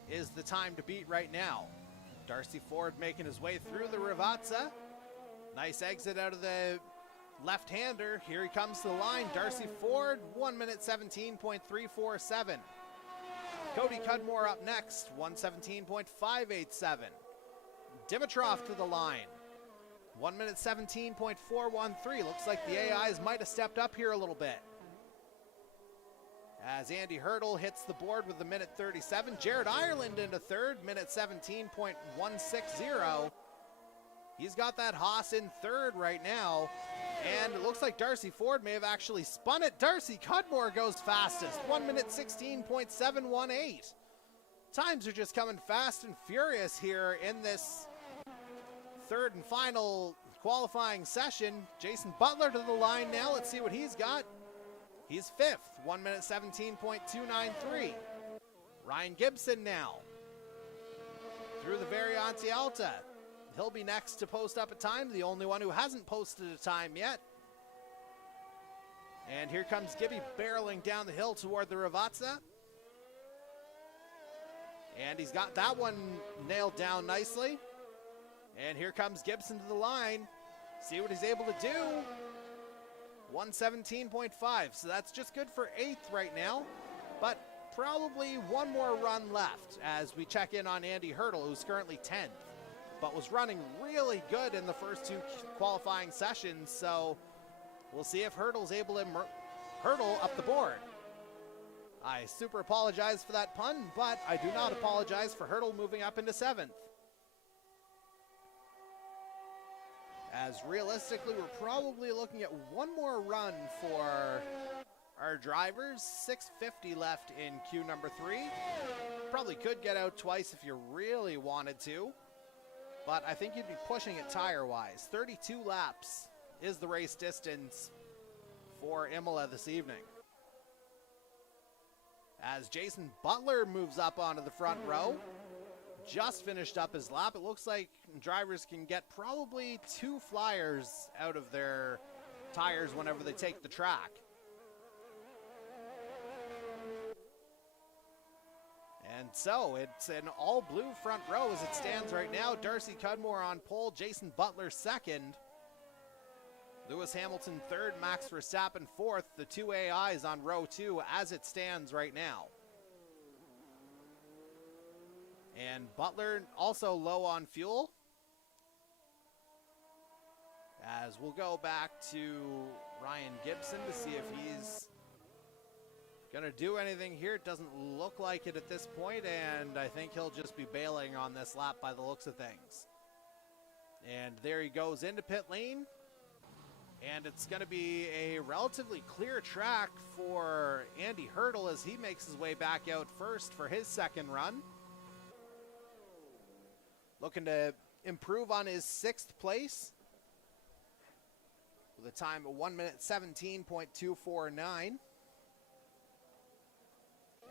is the time to beat right now. Darcy Ford making his way through the Ravazza. Nice exit out of the left-hander. Here he comes to the line. Darcy Ford, 1 minute 17.347. Cody Cudmore up next, 1:17.587. Dimitrov to the line, 1 minute 17.413. Looks like the AIs might have stepped up here a little bit, as Andy Hurdle hits the board with a minute 37. Jared Ireland into third, minute 17.160. He's got that Haas in third right now. And it looks like Darcy Ford may have actually spun it. Darcy Cudmore goes fastest, 1 minute 16.718. Times are just coming fast and furious here in this third and final qualifying session. Jason Butler to the line now. Let's see what he's got. He's fifth, 1 minute 17.293. Ryan Gibson now through the Variante Alta. He'll be next to post up a time, the only one who hasn't posted a time yet. And here comes Gibby barreling down the hill toward the Ravazza. And he's got that one nailed down nicely. And here comes Gibson to the line. See what he's able to do. 1:17.5, so that's just good for 8th right now. But probably one more run left as we check in on Andy Hurdle, who's currently 10th. But was running really good in the first two qualifying sessions, so we'll see if Hurdle's able to hurdle up the board. I super apologize for that pun, but I do not apologize for Hurdle moving up into 7th. as realistically we're probably looking at one more run for our drivers. 6:50 left in queue number 3. Probably could get out twice if you really wanted to, but I think you'd be pushing it tire-wise. 32 laps is the race distance for Imola this evening. As Jason Butler moves up onto the front row, just finished up his lap. It looks like drivers can get probably 2 flyers out of their tires whenever they take the track. And so it's an all-blue front row as it stands right now. Darcy Cudmore on pole, Jason Butler second, Lewis Hamilton third, Max Verstappen fourth. The 2 AIs on row 2 as it stands right now. And Butler also low on fuel. As we'll go back to Ryan Gibson to see if he's gonna do anything here. It doesn't look like it at this point, and I think he'll just be bailing on this lap by the looks of things. And there he goes into pit lane. And it's gonna be a relatively clear track for Andy Hurdle as he makes his way back out first for his second run. Looking to improve on his 6th place with a time of 1:17.249.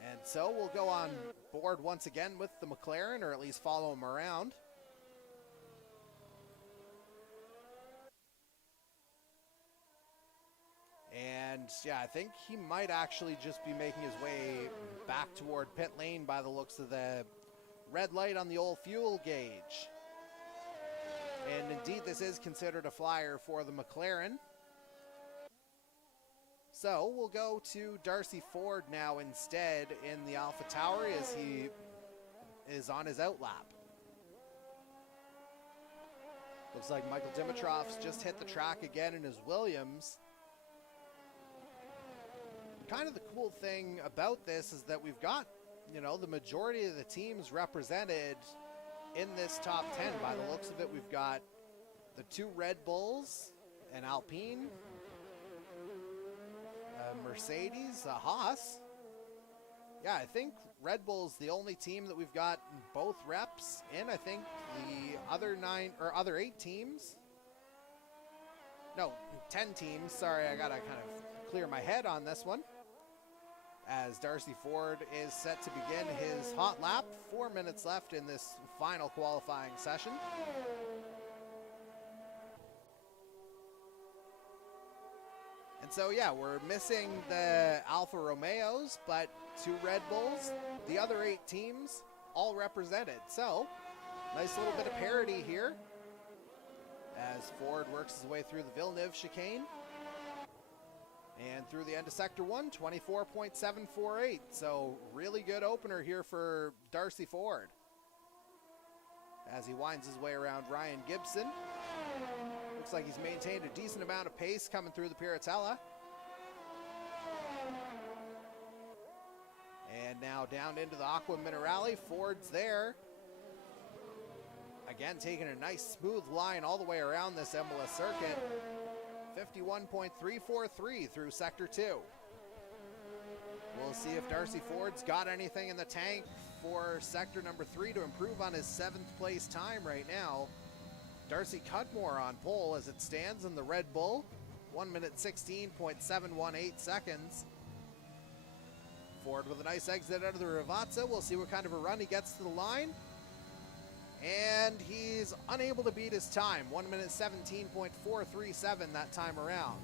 And so we'll go on board once again with the McLaren, or at least follow him around. And yeah, I think he might actually just be making his way back toward pit lane by the looks of the red light on the old fuel gauge. And indeed, this is considered a flyer for the McLaren. So we'll go to Darcy Ford now instead in the AlphaTauri as he is on his outlap. Looks like Michael Dimitrov's just hit the track again in his Williams. Kind of the cool thing about this is that we've got, the majority of the teams represented in this top 10. By the looks of it, we've got the 2 Red Bulls, an Alpine, a Mercedes, a Haas. Yeah, I think Red Bull's the only team that we've got both reps in. I think the other 8 teams. No, 10 teams. Sorry, I gotta kind of clear my head on this one. As Darcy Ford is set to begin his hot lap. 4 minutes left in this final qualifying session. And so, yeah, we're missing the Alfa Romeos, but 2 Red Bulls. The other 8 teams all represented. So, nice little bit of parity here as Ford works his way through the Villeneuve chicane. And through the end of Sector 1, 24.748. So really good opener here for Darcy Ford as he winds his way around Ryan Gibson. Looks like he's maintained a decent amount of pace coming through the Piratella. And now down into the Aqua Minerale. Ford's there. Again, taking a nice smooth line all the way around this Imola circuit. 51.343 through Sector 2. We'll see if Darcy Ford's got anything in the tank for Sector number 3 to improve on his 7th place time right now. Darcy Cudmore on pole as it stands in the Red Bull. 1:16.718 seconds. Ford with a nice exit out of the Ravazza. We'll see what kind of a run he gets to the line. And he's unable to beat his time. 1:17.437 that time around.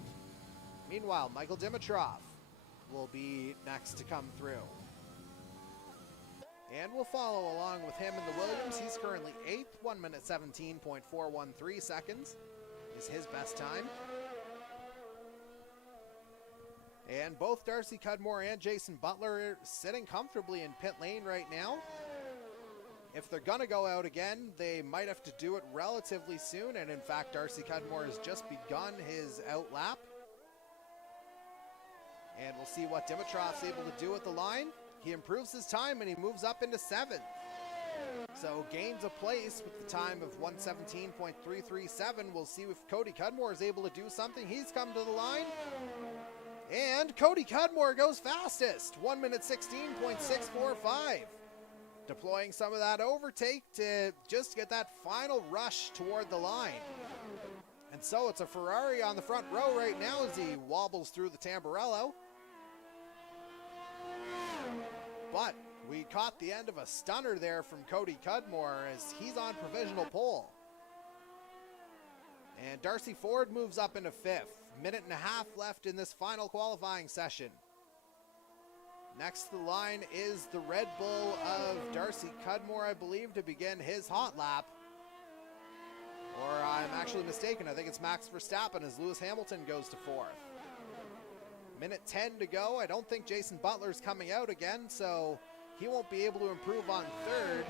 Meanwhile, Michael Dimitrov will be next to come through. And we'll follow along with him in the Williams. He's currently 8th, 1:17.413 seconds is his best time. And both Darcy Cudmore and Jason Butler are sitting comfortably in pit lane right now. If they're going to go out again, they might have to do it relatively soon. And in fact, Darcy Cudmore has just begun his out lap. And we'll see what Dimitrov's able to do at the line. He improves his time and he moves up into 7th. So gains a place with the time of 1:17.337. We'll see if Cody Cudmore is able to do something. He's come to the line. And Cody Cudmore goes fastest, 1:16.645. Deploying some of that overtake to just get that final rush toward the line. And so it's a Ferrari on the front row right now as he wobbles through the Tamburello. But we caught the end of a stunner there from Cody Cudmore as he's on provisional pole. And Darcy Ford moves up into 5th. Minute and a half left in this final qualifying session. Next to the line is the Red Bull of Darcy Cudmore, I believe, to begin his hot lap. Or I'm actually mistaken. I think it's Max Verstappen as Lewis Hamilton goes to 4th. Minute 10 to go. I don't think Jason Butler's coming out again, so he won't be able to improve on 3rd.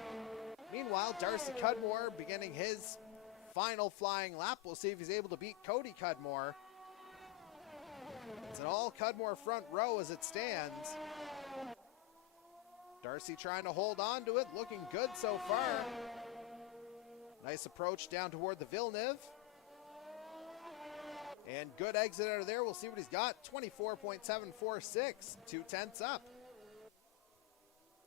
Meanwhile, Darcy Cudmore beginning his final flying lap. We'll see if he's able to beat Cody Cudmore. It's an all Cudmore front row as it stands. Darcy trying to hold on to it, looking good so far. Nice approach down toward the Villeneuve. And good exit out of there. We'll see what he's got. 24.746, 2/10 up.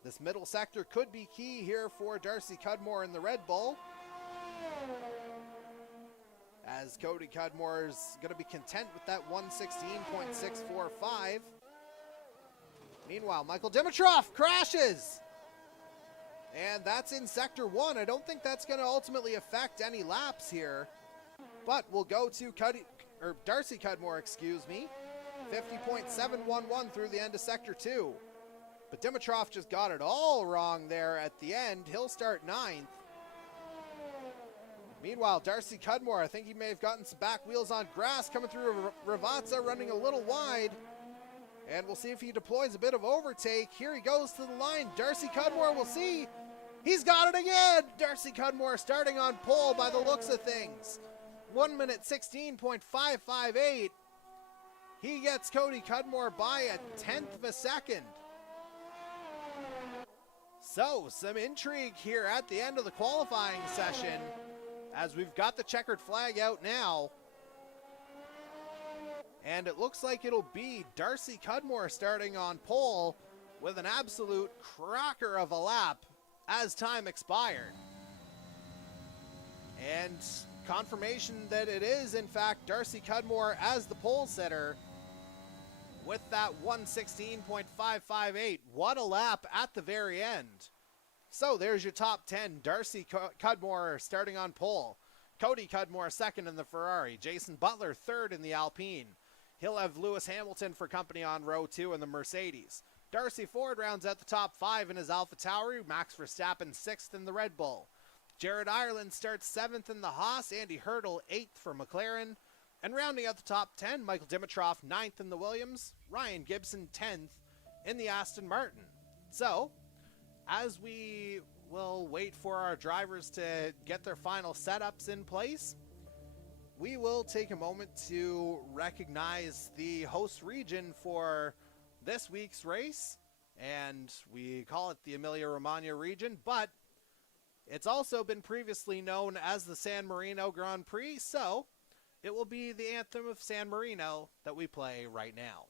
This middle sector could be key here for Darcy Cudmore in the Red Bull, as Cody Cudmore is going to be content with that 1:16.645. Meanwhile, Michael Dimitrov crashes. And that's in Sector 1. I don't think that's going to ultimately affect any laps here. But we'll go to Darcy Cudmore, excuse me. 50.711 through the end of Sector 2. But Dimitrov just got it all wrong there at the end. He'll start 9th. Meanwhile, Darcy Cudmore, I think he may have gotten some back wheels on grass coming through Ravazza, running a little wide. And we'll see if he deploys a bit of overtake. Here he goes to the line. Darcy Cudmore, we'll see. He's got it again. Darcy Cudmore starting on pole by the looks of things. 1:16.558. He gets Cody Cudmore by a 1/10 of a second. So, some intrigue here at the end of the qualifying session, as we've got the checkered flag out now. And it looks like it'll be Darcy Cudmore starting on pole with an absolute cracker of a lap as time expired. And confirmation that it is, in fact, Darcy Cudmore as the pole sitter with that 1:16.558. What a lap at the very end. So there's your top 10. Darcy Cudmore starting on pole. Cody Cudmore second in the Ferrari. Jason Butler third in the Alpine. He'll have Lewis Hamilton for company on row 2 in the Mercedes. Darcy Ford rounds out the top 5 in his AlphaTauri. Max Verstappen 6th in the Red Bull. Jared Ireland starts 7th in the Haas. Andy Hurdle 8th for McLaren. And rounding out the top 10, Michael Dimitrov 9th in the Williams. Ryan Gibson 10th in the Aston Martin. So, as we will wait for our drivers to get their final setups in place, we will take a moment to recognize the host region for this week's race, and we call it the Emilia Romagna region, but it's also been previously known as the San Marino Grand Prix, so it will be the anthem of San Marino that we play right now.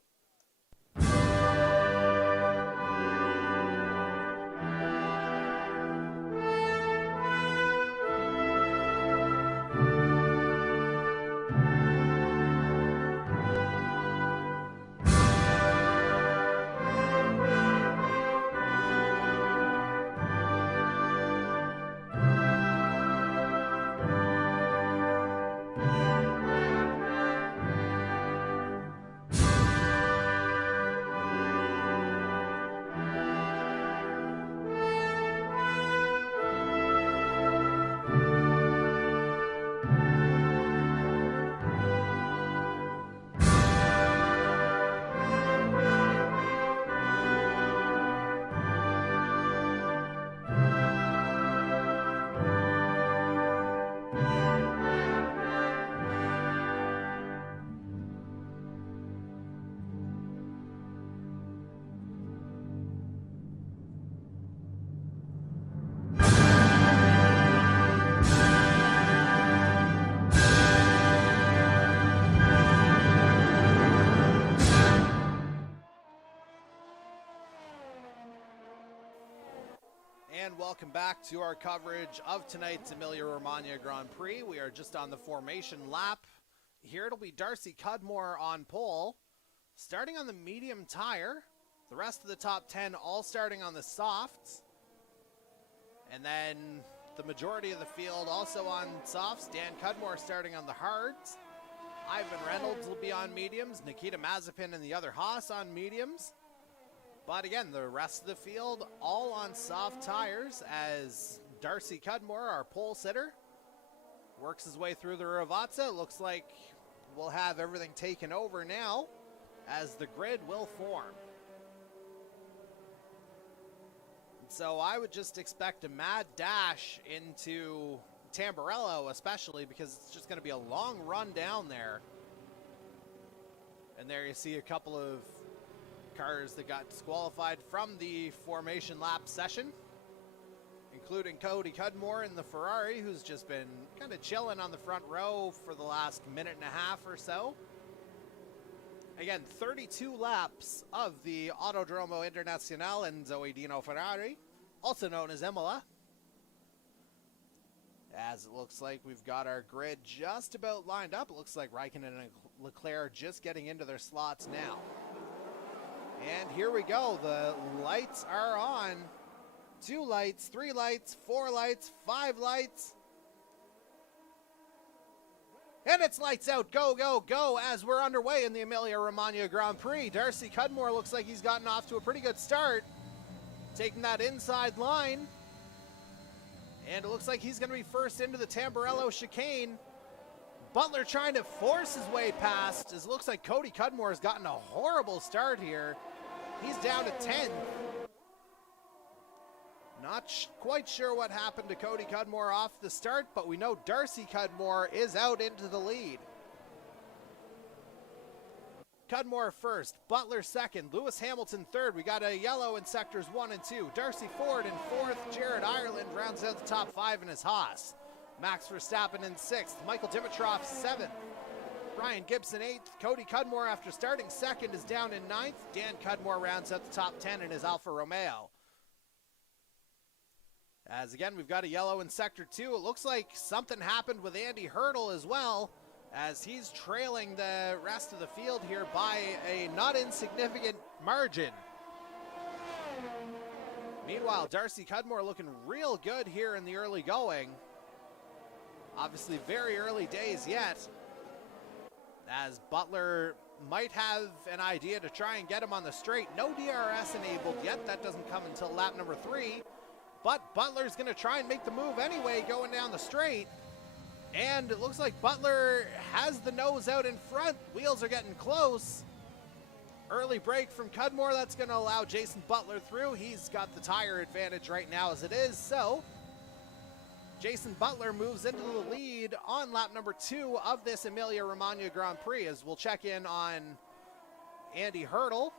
And welcome back to our coverage of tonight's Emilia Romagna Grand Prix. We are just on the formation lap. Here it'll be Darcy Cudmore on pole, starting on the medium tire. The rest of the top 10 all starting on the softs. And then the majority of the field also on softs. Dan Cudmore starting on the hards. Ivan Reynolds will be on mediums. Nikita Mazepin and the other Haas on mediums. But again, the rest of the field all on soft tires as Darcy Cudmore, our pole sitter, works his way through the Ravazza. Looks like we'll have everything taken over now as the grid will form. So I would just expect a mad dash into Tamburello, especially because it's just going to be a long run down there. And there you see a couple of cars that got disqualified from the formation lap session, including Cody Cudmore in the Ferrari, who's just been kind of chilling on the front row for the last minute and a half or so. Again, 32 laps of the Autodromo Internazionale Enzo Dino Ferrari, also known as Imola. As it looks like we've got our grid just about lined up. It looks like Raikkonen and Leclerc just getting into their slots now. And here we go. The lights are on. 2 lights, 3 lights, 4 lights, 5 lights. And it's lights out. Go, go, go as we're underway in the Emilia Romagna Grand Prix. Darcy Cudmore looks like he's gotten off to a pretty good start, taking that inside line. And it looks like he's going to be first into the Tamburello chicane. Butler trying to force his way past. It looks like Cody Cudmore has gotten a horrible start here. He's down to 10th. Not quite sure what happened to Cody Cudmore off the start, but we know Darcy Cudmore is out into the lead. Cudmore first, Butler second, Lewis Hamilton third. We got a yellow in sectors 1 and 2. Darcy Ford in fourth. Jared Ireland rounds out the top 5 in his Haas. Max Verstappen in 6th. Michael Dimitrov 7th. Ryan Gibson 8th. Cody Cudmore, after starting 2nd, is down in 9th. Dan Cudmore rounds out the top 10 in his Alfa Romeo. As again, we've got a yellow in sector 2. It looks like something happened with Andy Hurdle as well, as he's trailing the rest of the field here by a not insignificant margin. Meanwhile, Darcy Cudmore looking real good here in the early going. Obviously very early days yet, as Butler might have an idea to try and get him on the straight. No DRS enabled yet. That doesn't come until lap number 3. But Butler's going to try and make the move anyway going down the straight. And it looks like Butler has the nose out in front. Wheels are getting close. Early break from Cudmore. That's going to allow Jason Butler through. He's got the tire advantage right now as it is. So Jason Butler moves into the lead on lap number 2 of this Emilia Romagna Grand Prix, as we'll check in on Andy Hurdle,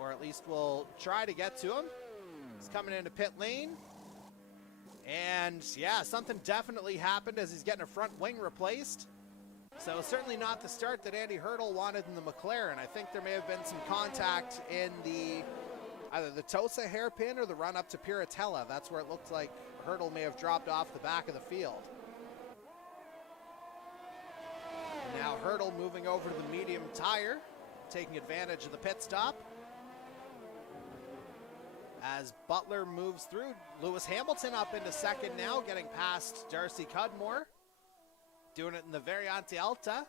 or at least we'll try to get to him. He's coming into pit lane. And yeah, something definitely happened as he's getting a front wing replaced. So certainly not the start that Andy Hurdle wanted in the McLaren. I think there may have been some contact in the either the Tosa hairpin or the run up to Piratella. That's where it looked like Hurdle may have dropped off the back of the field. Now Hurdle moving over to the medium tire, taking advantage of the pit stop. As Butler moves through, Lewis Hamilton up into second now, getting past Darcy Cudmore. Doing it in the Variante Alta.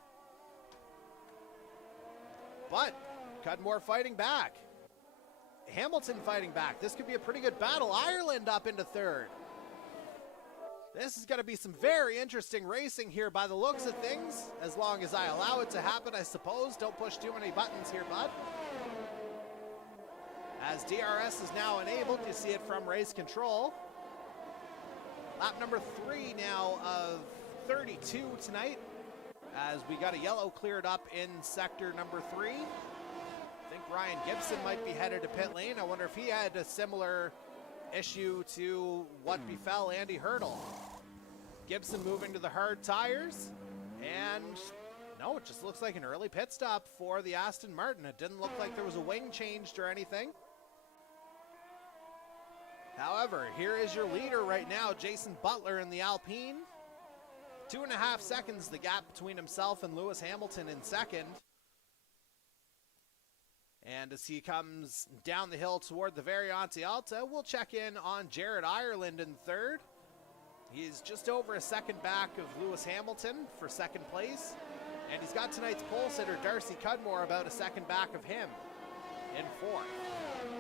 But Cudmore fighting back. Hamilton fighting back. This could be a pretty good battle. Ireland up into third. This is going to be some very interesting racing here by the looks of things, as long as I allow it to happen, I suppose. Don't push too many buttons here, bud. As DRS is now enabled, you see it from race control. Lap number 3 now of 32 tonight, as we got a yellow cleared up in sector number 3. I think Ryan Gibson might be headed to pit lane. I wonder if he had a similar issue to what befell Andy Hurdle. Gibson moving to the hard tires, and no, it just looks like an early pit stop for the Aston Martin. It didn't look like there was a wing changed or anything. However, here is your leader right now, Jason Butler in the Alpine. 2.5 seconds the gap between himself and Lewis Hamilton in second. And as he comes down the hill toward the Variante Alta, we'll check in on Jared Ireland in third. He's just over a second back of Lewis Hamilton for second place. And he's got tonight's pole sitter, Darcy Cudmore, about a second back of him in fourth.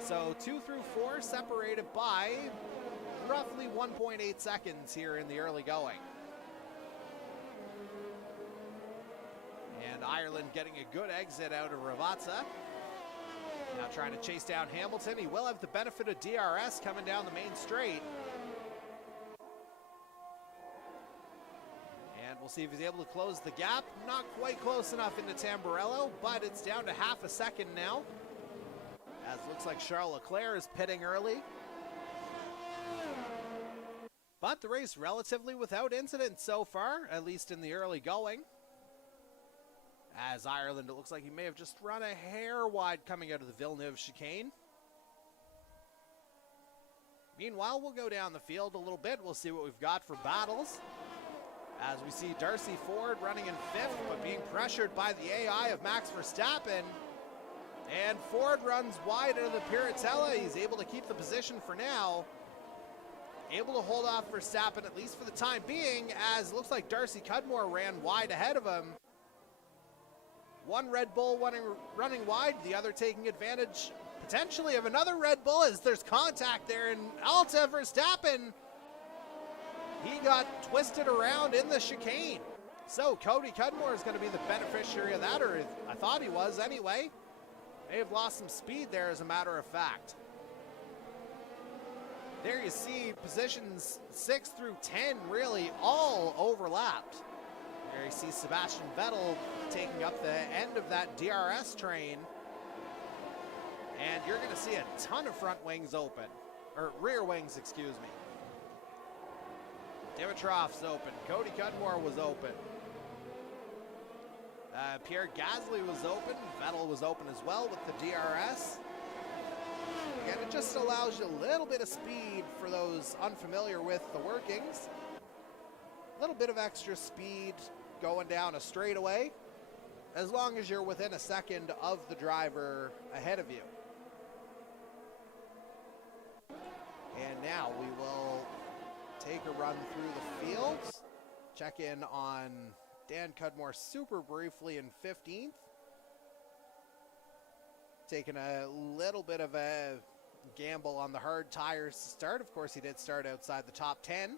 So 2 through 4 separated by roughly 1.8 seconds here in the early going. And Ireland getting a good exit out of Ravazza. Now trying to chase down Hamilton. He will have the benefit of DRS coming down the main straight. And we'll see if he's able to close the gap. Not quite close enough into Tamburello, but it's down to half a second now. As it looks like Charles Leclerc is pitting early. But the race relatively without incident so far, at least in the early going. As Ireland, it looks like he may have just run a hair wide coming out of the Villeneuve chicane. Meanwhile, we'll go down the field a little bit. We'll see what we've got for battles. As we see Darcy Ford running in fifth, but being pressured by the AI of Max Verstappen. And Ford runs wide out of the Piratella. He's able to keep the position for now. Able to hold off Verstappen, at least for the time being, as it looks like Darcy Cudmore ran wide ahead of him. One Red Bull running wide, the other taking advantage potentially of another Red Bull as there's contact there, and Alta Verstappen, he got twisted around in the chicane. So Cody Cudmore is going to be the beneficiary of that, or I thought he was anyway. May have lost some speed there as a matter of fact. There you see positions 6 through 10 really all overlapped. There you see Sebastian Vettel taking up the end of that DRS train. And you're going to see a ton of front wings open, or rear wings, excuse me. Dimitrov's open. Cody Cudmore was open. Pierre Gasly was open. Vettel was open as well with the DRS. Again, it just allows you a little bit of speed for those unfamiliar with the workings. A little bit of extra speed going down a straightaway, as long as you're within a second of the driver ahead of you. And now we will take a run through the fields, check in on Dan Cudmore super briefly in 15th. Taking a little bit of a gamble on the hard tires to start. Of course, he did start outside the top 10.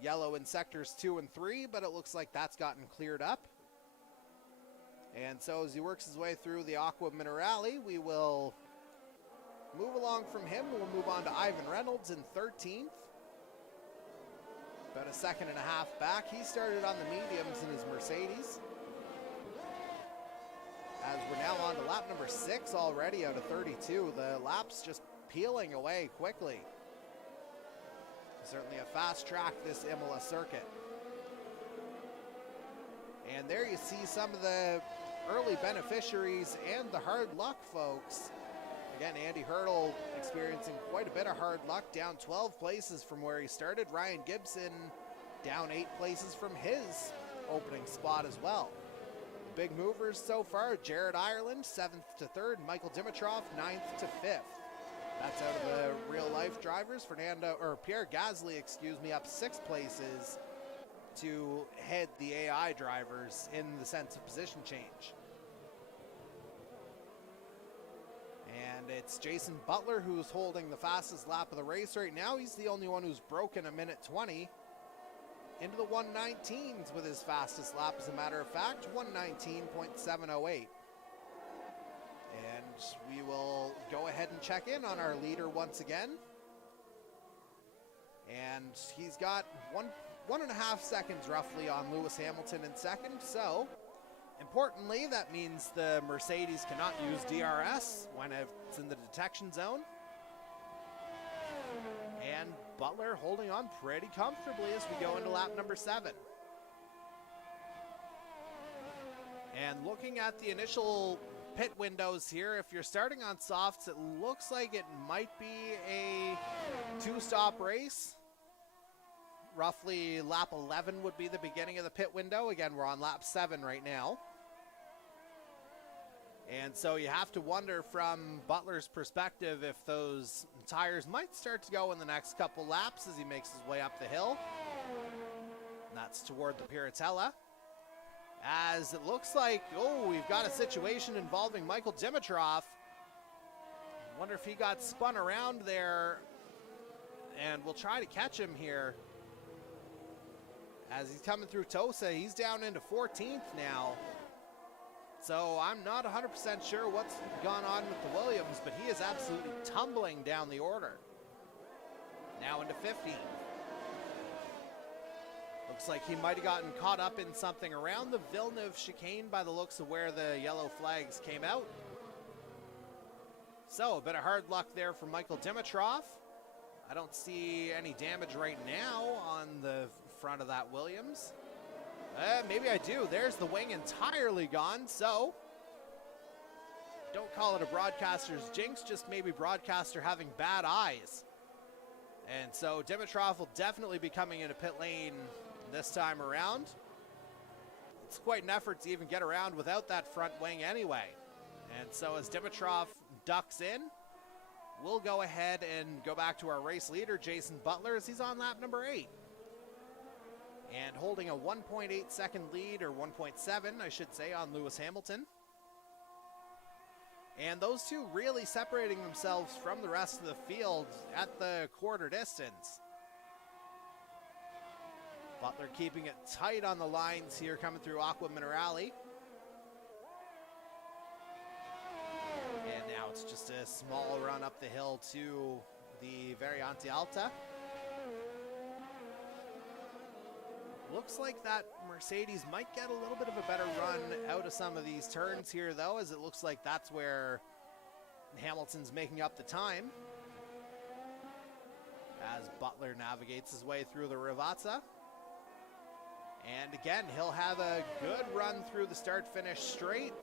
Yellow in sectors 2 and 3, but it looks like that's gotten cleared up. And so as he works his way through the Aqua Minerale, we will move along from him. We'll move on to Ivan Reynolds in 13th. About a second and a half back. He started on the mediums in his Mercedes. As we're now on to lap number 6 already out of 32. The lap's just peeling away quickly. Certainly a fast track, this Imola circuit. And there you see some of the early beneficiaries and the hard luck folks. Again, Andy Hurdle experiencing quite a bit of hard luck, down 12 places from where he started. Ryan Gibson down 8 places from his opening spot as well. Big movers so far, Jared Ireland, 7th to 3rd, Michael Dimitrov, 9th to 5th. That's out of the real-life drivers. Pierre Gasly, up 6 places to head the AI drivers in the sense of position change. And it's Jason Butler who's holding the fastest lap of the race right now. He's the only one who's broken a minute 20 into the 119s with his fastest lap, as a matter of fact, 119.708. And we will go ahead and check in on our leader once again. And he's got one and a half seconds roughly on Lewis Hamilton in second. So importantly, that means the Mercedes cannot use DRS when it's in the detection zone. And Butler holding on pretty comfortably as we go into lap number 7. And looking at the initial pit windows here. If you're starting on softs, it looks like it might be a two-stop race. Roughly lap 11 would be the beginning of the pit window. Again, we're on lap 7 right now. And so you have to wonder from Butler's perspective if those tires might start to go in the next couple laps as he makes his way up the hill. And that's toward the Piratella. As it looks like, we've got a situation involving Michael Dimitrov. Wonder if he got spun around there, and we'll try to catch him here. As he's coming through Tosa, he's down into 14th now. So I'm not 100% sure what's gone on with the Williams, but he is absolutely tumbling down the order. Now into 15th. Looks like he might have gotten caught up in something around the Villeneuve chicane by the looks of where the yellow flags came out. So a bit of hard luck there for Michael Dimitrov. I don't see any damage right now on the front of that Williams. Maybe I do. There's the wing entirely gone, so don't call it a broadcaster's jinx, just maybe broadcaster having bad eyes. And so Dimitrov will definitely be coming into pit lane this time around. It's quite an effort to even get around without that front wing anyway. And so as Dimitrov ducks in, we'll go ahead and go back to our race leader, Jason Butler, as he's on lap number 8. And holding a 1.8 second lead, or 1.7, I should say, on Lewis Hamilton. And those two really separating themselves from the rest of the field at the quarter distance. Butler keeping it tight on the lines here coming through Aqua Minerale. And now it's just a small run up the hill to the Variante Alta. Looks like that Mercedes might get a little bit of a better run out of some of these turns here, though, as it looks like that's where Hamilton's making up the time. As Butler navigates his way through the Ravazza. And again, he'll have a good run through the start-finish straight.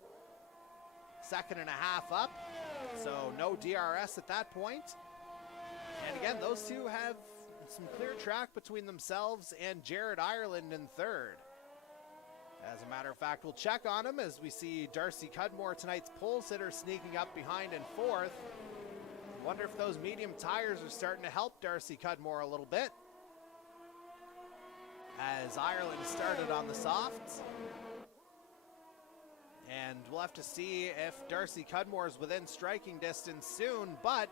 2.5 seconds up, so no DRS at that point. And again, those two have some clear track between themselves and Jared Ireland in third. As a matter of fact, we'll check on him as we see Darcy Cudmore, tonight's pole sitter, sneaking up behind in fourth. Wonder if those medium tires are starting to help Darcy Cudmore a little bit, as Ireland started on the softs. And we'll have to see if Darcy Cudmore's within striking distance soon, but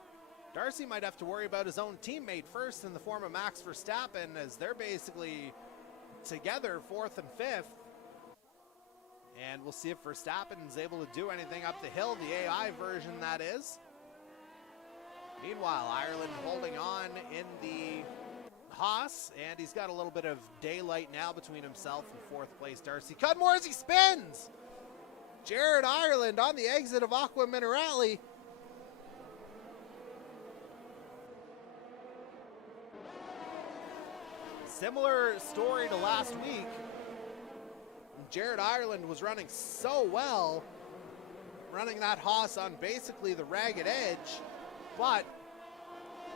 Darcy might have to worry about his own teammate first in the form of Max Verstappen, as they're basically together 4th and 5th. And we'll see if Verstappen is able to do anything up the hill, the AI version that is. Meanwhile, Ireland holding on in the Haas, and he's got a little bit of daylight now between himself and 4th place Darcy Cudmore as he spins. Jared Ireland on the exit of Aqua Minerale. Similar story to last week. Jared Ireland was running so well, running that Haas on basically the ragged edge, but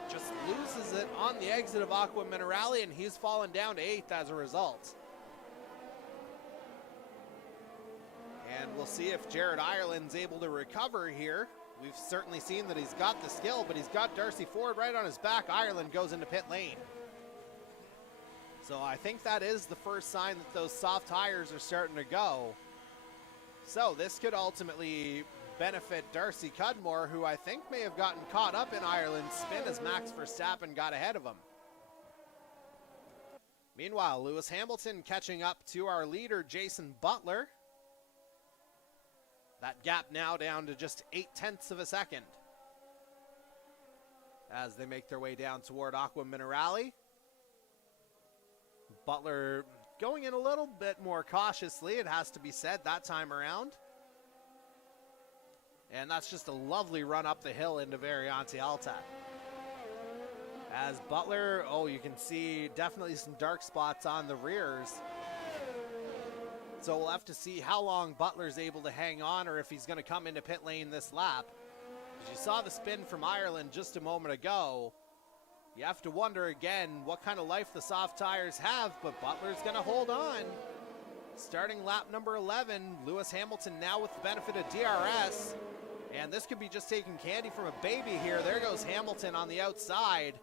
just loses it on the exit of Aqua Minerale, and he's fallen down to 8th as a result. And we'll see if Jared Ireland's able to recover here. We've certainly seen that he's got the skill, but he's got Darcy Ford right on his back. Ireland goes into pit lane. So I think that is the first sign that those soft tires are starting to go. So this could ultimately benefit Darcy Cudmore, who I think may have gotten caught up in Ireland's spin as Max Verstappen got ahead of him. Meanwhile, Lewis Hamilton catching up to our leader, Jason Butler. That gap now down to just 0.8 seconds as they make their way down toward Aqua Minerale. Butler going in a little bit more cautiously, it has to be said, that time around. And that's just a lovely run up the hill into Variante Alta. As Butler, you can see definitely some dark spots on the rears. So we'll have to see how long Butler's able to hang on or if he's going to come into pit lane this lap. As you saw the spin from Ireland just a moment ago, you have to wonder again what kind of life the soft tires have, but Butler's going to hold on. Starting lap number 11, Lewis Hamilton now with the benefit of DRS. And this could be just taking candy from a baby here. There goes Hamilton on the outside.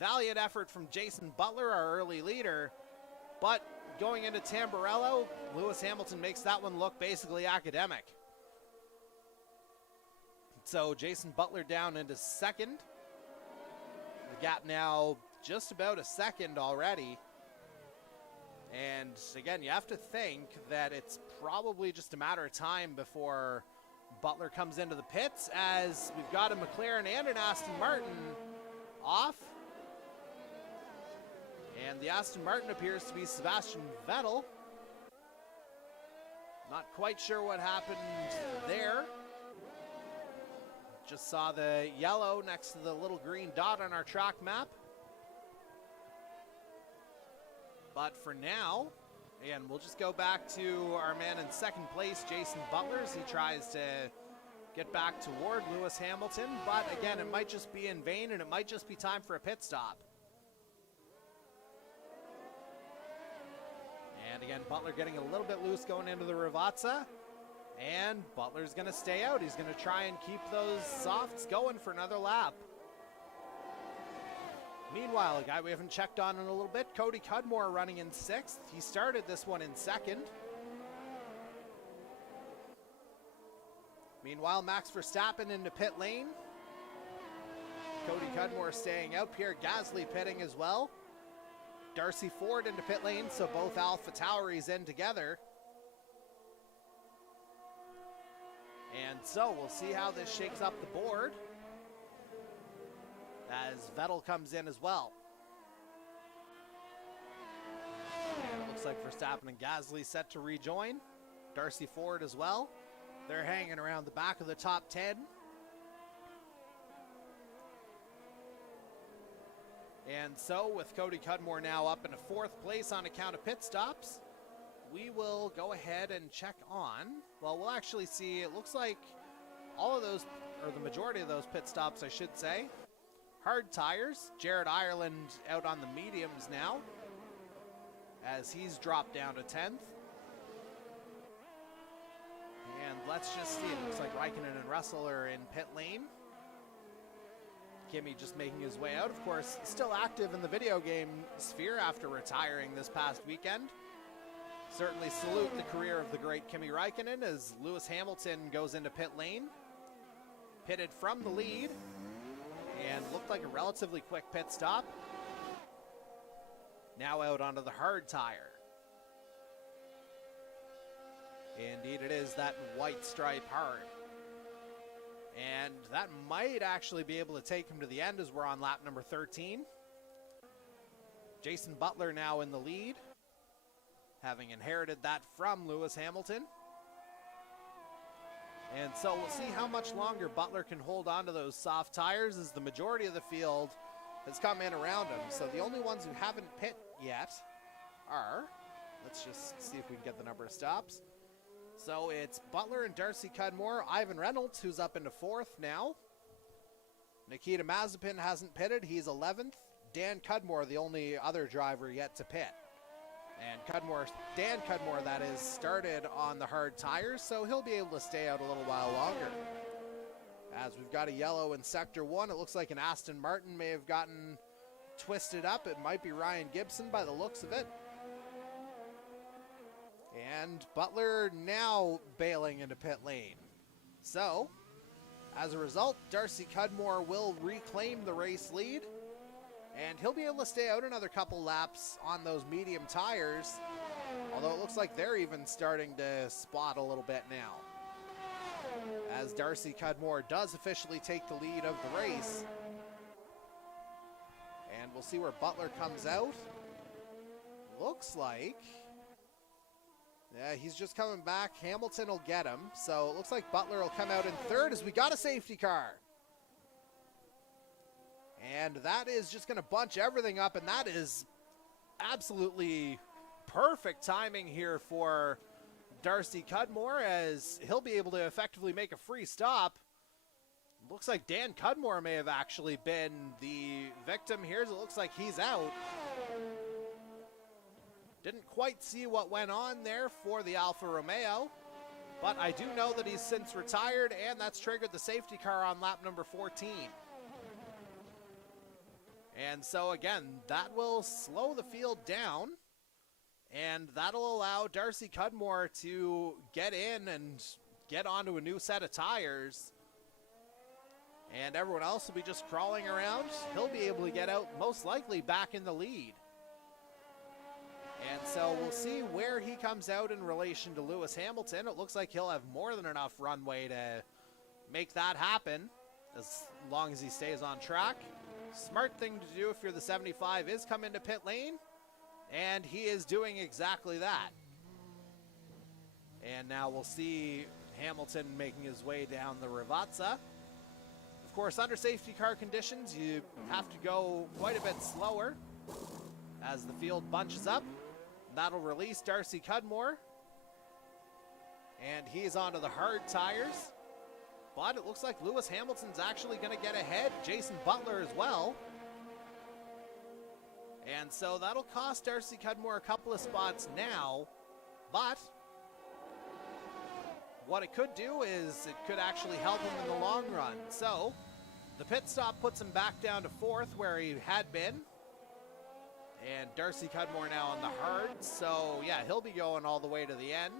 Valiant effort from Jason Butler, our early leader. But going into Tamburello, Lewis Hamilton makes that one look basically academic. So Jason Butler down into second. The gap now just about a second already. And again, you have to think that it's probably just a matter of time before Butler comes into the pits, as we've got a McLaren and an Aston Martin off. And the Aston Martin appears to be Sebastian Vettel. Not quite sure what happened there. Just saw the yellow next to the little green dot on our track map. But for now, again, we'll just go back to our man in second place, Jason Butler, as he tries to get back toward Lewis Hamilton. But again, it might just be in vain, and it might just be time for a pit stop. And again, Butler getting a little bit loose going into the Ravazza. And Butler's going to stay out. He's going to try and keep those softs going for another lap. Meanwhile, a guy we haven't checked on in a little bit, Cody Cudmore running in 6th. He started this one in 2nd. Meanwhile, Max Verstappen into pit lane. Cody Cudmore staying out. Pierre Gasly pitting as well. Darcy Ford into pit lane, so both Alpha Tauris in together. And so we'll see how this shakes up the board as Vettel comes in as well. And it looks like Verstappen and Gasly set to rejoin. Darcy Ford as well. They're hanging around the back of the top 10. And so with Cody Cudmore now up into 4th place on account of pit stops, we will go ahead and check on, well, we'll actually see, it looks like all of those, or the majority of those pit stops, I should say, hard tires. Jared Ireland out on the mediums now, as he's dropped down to 10th. And let's just see, it looks like Raikkonen and Russell are in pit lane. Kimi just making his way out, of course, still active in the video game sphere after retiring this past weekend. Certainly salute the career of the great Kimi Raikkonen as Lewis Hamilton goes into pit lane. Pitted from the lead and looked like a relatively quick pit stop. Now out onto the hard tire. Indeed it is that white stripe hard. And that might actually be able to take him to the end as we're on lap number 13. Jason Butler now in the lead, having inherited that from Lewis Hamilton. And so we'll see how much longer Butler can hold on to those soft tires, as the majority of the field has come in around him. So the only ones who haven't pit yet are, let's just see if we can get the number of stops. So it's Butler and Darcy Cudmore, Ivan Reynolds, who's up into 4th now. Nikita Mazepin hasn't pitted, he's 11th. Dan Cudmore, the only other driver yet to pit. And Dan Cudmore, that is, started on the hard tires, so he'll be able to stay out a little while longer. As we've got a yellow in Sector 1, it looks like an Aston Martin may have gotten twisted up. It might be Ryan Gibson by the looks of it. And Butler now bailing into pit lane. So, as a result, Darcy Cudmore will reclaim the race lead. And he'll be able to stay out another couple laps on those medium tires. Although it looks like they're even starting to spot a little bit now. As Darcy Cudmore does officially take the lead of the race. And we'll see where Butler comes out. Looks like, yeah, he's just coming back. Hamilton will get him. So it looks like Butler will come out in 3rd as we got a safety car. And that is just going to bunch everything up, and that is absolutely perfect timing here for Darcy Cudmore, as he'll be able to effectively make a free stop. Looks like Dan Cudmore may have actually been the victim here, as it looks like he's out. Didn't quite see what went on there for the Alfa Romeo, but I do know that he's since retired, and that's triggered the safety car on lap number 14. And so again, that will slow the field down, and that'll allow Darcy Cudmore to get in and get onto a new set of tires. And everyone else will be just crawling around. He'll be able to get out, most likely back in the lead. And so we'll see where he comes out in relation to Lewis Hamilton. It looks like he'll have more than enough runway to make that happen, as long as he stays on track. Smart thing to do if you're the 75 is come into pit lane, and he is doing exactly that. And now we'll see Hamilton making his way down the Ravazza. Of course, under safety car conditions, you have to go quite a bit slower as the field bunches up. That'll release Darcy Cudmore, and he's onto the hard tires. But it looks like Lewis Hamilton's actually going to get ahead. Jason Butler as well. And so that'll cost Darcy Cudmore a couple of spots now. But what it could do is it could actually help him in the long run. So the pit stop puts him back down to 4th where he had been. And Darcy Cudmore now on the hard. So yeah, he'll be going all the way to the end,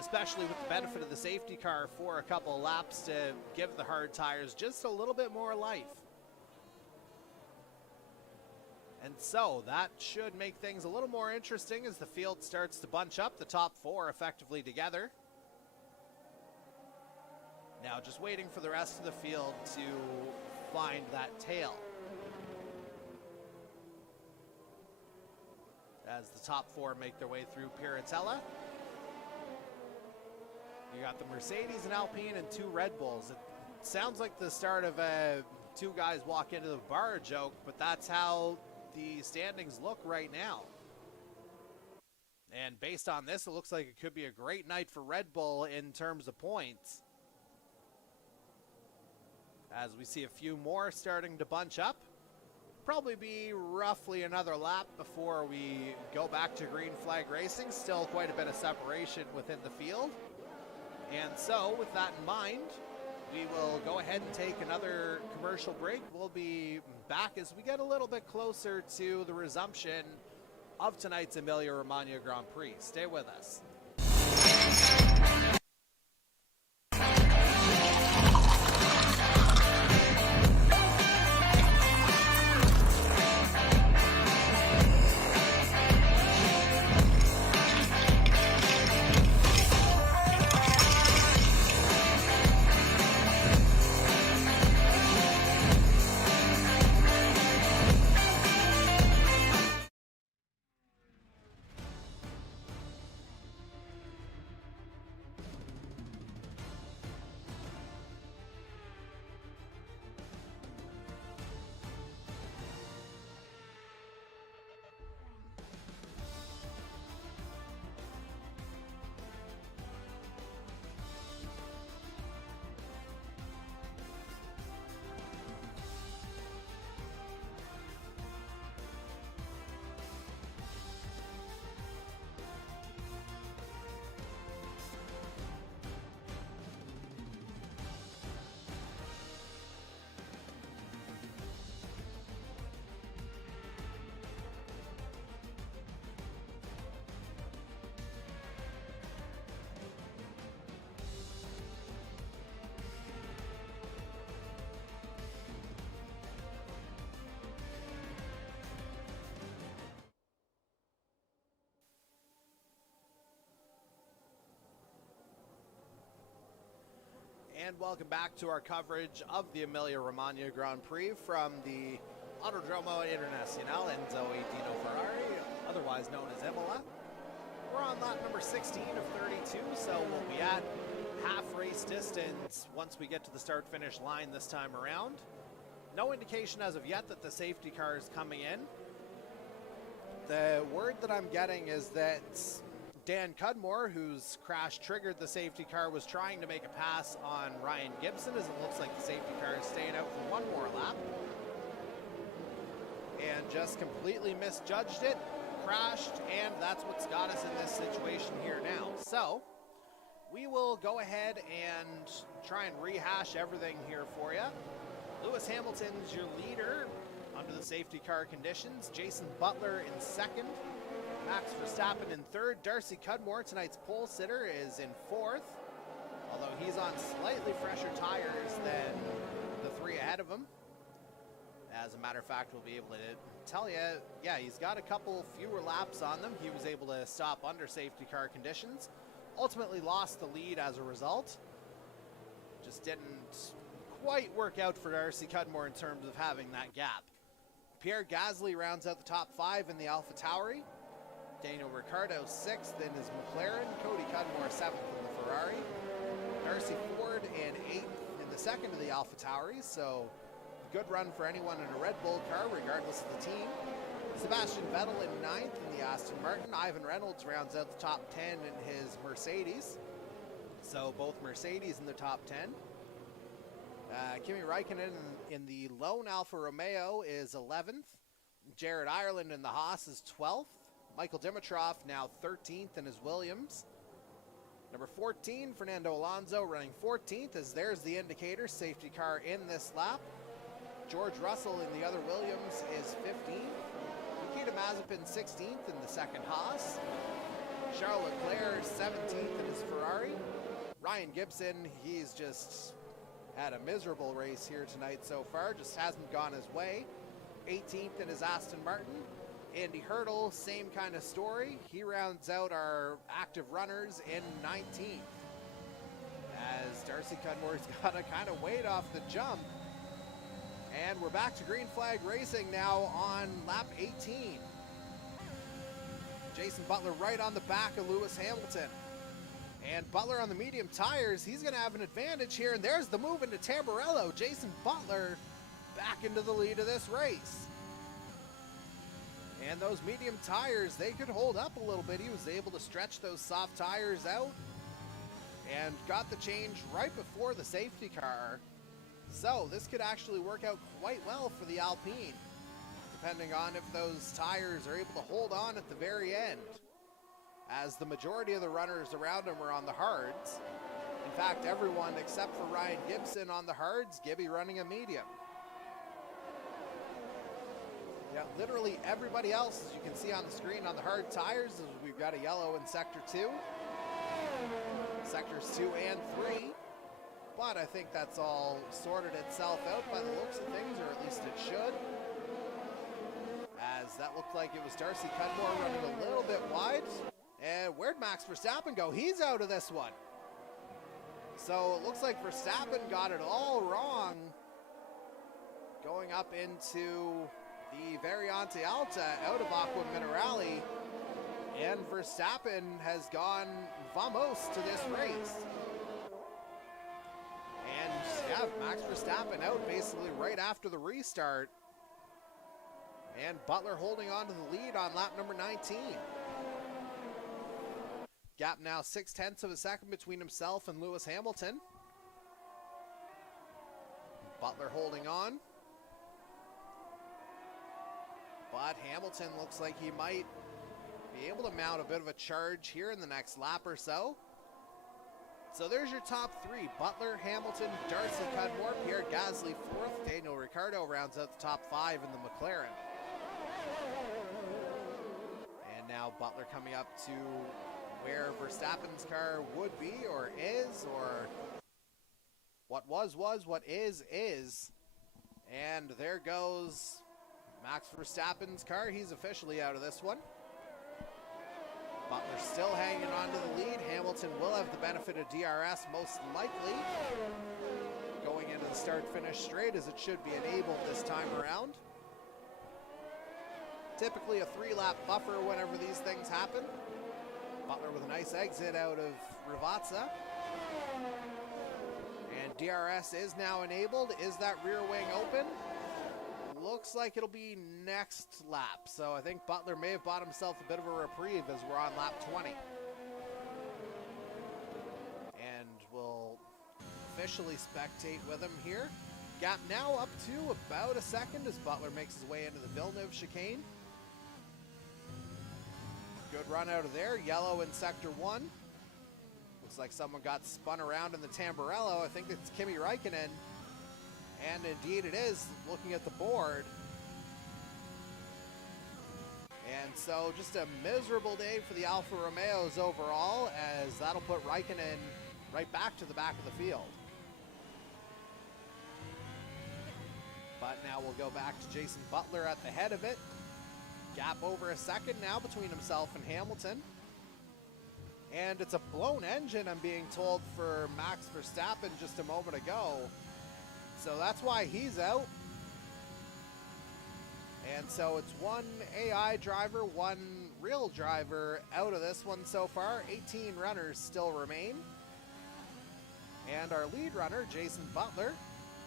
especially with the benefit of the safety car for a couple of laps to give the hard tires just a little bit more life. And so that should make things a little more interesting as the field starts to bunch up, the top 4 effectively together. Now just waiting for the rest of the field to find that tail. As the top 4 make their way through Piratella. You got the Mercedes and Alpine and 2 Red Bulls. It sounds like the start of a 2 guys walk into the bar joke, but that's how the standings look right now. And based on this, it looks like it could be a great night for Red Bull in terms of points, as we see a few more starting to bunch up. Probably be roughly another lap before we go back to green flag racing. Still quite a bit of separation within the field. And so with that in mind, we will go ahead and take another commercial break. We'll be back as we get a little bit closer to the resumption of tonight's Emilia Romagna Grand Prix. Stay with us. And welcome back to our coverage of the Emilia Romagna Grand Prix from the Autodromo Internazionale Enzo e Dino Ferrari, otherwise known as Imola. We're on lap number 16 of 32, so we'll be at half race distance once we get to the start-finish line this time around. No indication as of yet that the safety car is coming in. The word that I'm getting is that Dan Cudmore, whose crash triggered the safety car, was trying to make a pass on Ryan Gibson, as it looks like the safety car is staying out for one more lap. And just completely misjudged it, crashed, and that's what's got us in this situation here now. So, we will go ahead and try and rehash everything here for you. Lewis Hamilton's your leader under the safety car conditions. Jason Butler in second. Max Verstappen in third. Darcy Cudmore, tonight's pole sitter, is in fourth, although he's on slightly fresher tires than the three ahead of him. As a matter of fact, we'll be able to tell you, yeah, he's got a couple fewer laps on them. He was able to stop under safety car conditions. Ultimately lost the lead as a result. Just didn't quite work out for Darcy Cudmore in terms of having that gap. Pierre Gasly rounds out the top five in the AlphaTauri. Daniel Ricciardo sixth in his McLaren. Cody Cudmore seventh in the Ferrari. Darcy Ford in eighth in the second of the AlphaTauri. So good run for anyone in a Red Bull car, regardless of the team. Sebastian Vettel in ninth in the Aston Martin. Ivan Reynolds rounds out the top 10 in his Mercedes. So both Mercedes in the top 10. Kimi Räikkönen in the lone Alfa Romeo is 11th. Jared Ireland in the Haas is 12th. Michael Dimitrov now 13th in his Williams. Number 14, Fernando Alonso running 14th, as there's the indicator, safety car in this lap. George Russell in the other Williams is 15th. Nikita Mazepin 16th in the second Haas. Charles Leclerc 17th in his Ferrari. Ryan Gibson, he's just had a miserable race here tonight so far, just hasn't gone his way. 18th in his Aston Martin. Andy Hurdle, same kind of story. He rounds out our active runners in 19th. As Darcy Cudmore's got to kind of wait off the jump. And we're back to green flag racing now on lap 18. Jason Butler right on the back of Lewis Hamilton. And Butler on the medium tires, he's going to have an advantage here. And there's the move into Tamburello. Jason Butler back into the lead of this race. And those medium tires, they could hold up a little bit. He was able to stretch those soft tires out and got the change right before the safety car. So this could actually work out quite well for the Alpine, depending on if those tires are able to hold on at the very end, as the majority of the runners around him are on the hards. In fact, everyone except for Ryan Gibson on the hards, Gibby running a medium. Yeah, literally everybody else, as you can see on the screen, on the hard tires, we've got a yellow in Sector 2, Sectors 2 and 3. But I think that's all sorted itself out by the looks of things, or at least it should. As that looked like it was Darcy Cudmore running a little bit wide. And where'd Max Verstappen go? He's out of this one. So it looks like Verstappen got it all wrong going up into the Variante Alta out of Aqua Minerale. And Verstappen has gone vamos to this race. And yeah, Max Verstappen out basically right after the restart. And Butler holding on to the lead on lap number 19. Gap now 0.6 of a second between himself and Lewis Hamilton. Butler holding on. But Hamilton looks like he might be able to mount a bit of a charge here in the next lap or so. So there's your top three: Butler, Hamilton, Darcy Cudmore, Pierre Gasly fourth, Daniel Ricciardo rounds out the top five in the McLaren. And now Butler coming up to where Verstappen's car would be, or is, or what was, what is. And there goes Max Verstappen's car. He's officially out of this one. Butler still hanging on to the lead. Hamilton will have the benefit of DRS most likely going into the start-finish straight, as it should be enabled this time around. Typically a 3-lap buffer whenever these things happen. Butler with a nice exit out of Rivazza. And DRS is now enabled. Is that rear wing open? looks like it'll be next lap. So I think Butler may have bought himself a bit of a reprieve as we're on lap 20. And we'll officially spectate with him here. Gap now up to about a second as Butler makes his way into the Villeneuve chicane. Good run out of there. Yellow in sector 1. Looks like someone got spun around in the Tamburello. I think it's Kimi Räikkönen. And indeed it is, looking at the board. And so just a miserable day for the Alfa Romeos overall, as that'll put Räikkönen right back to the back of the field. But now we'll go back to Jason Butler at the head of it. Gap over a second now between himself and Hamilton. And it's a blown engine, I'm being told, for Max Verstappen just a moment ago. So that's why he's out. And so it's one AI driver, one real driver out of this one so far. 18 runners still remain. And our lead runner, Jason Butler,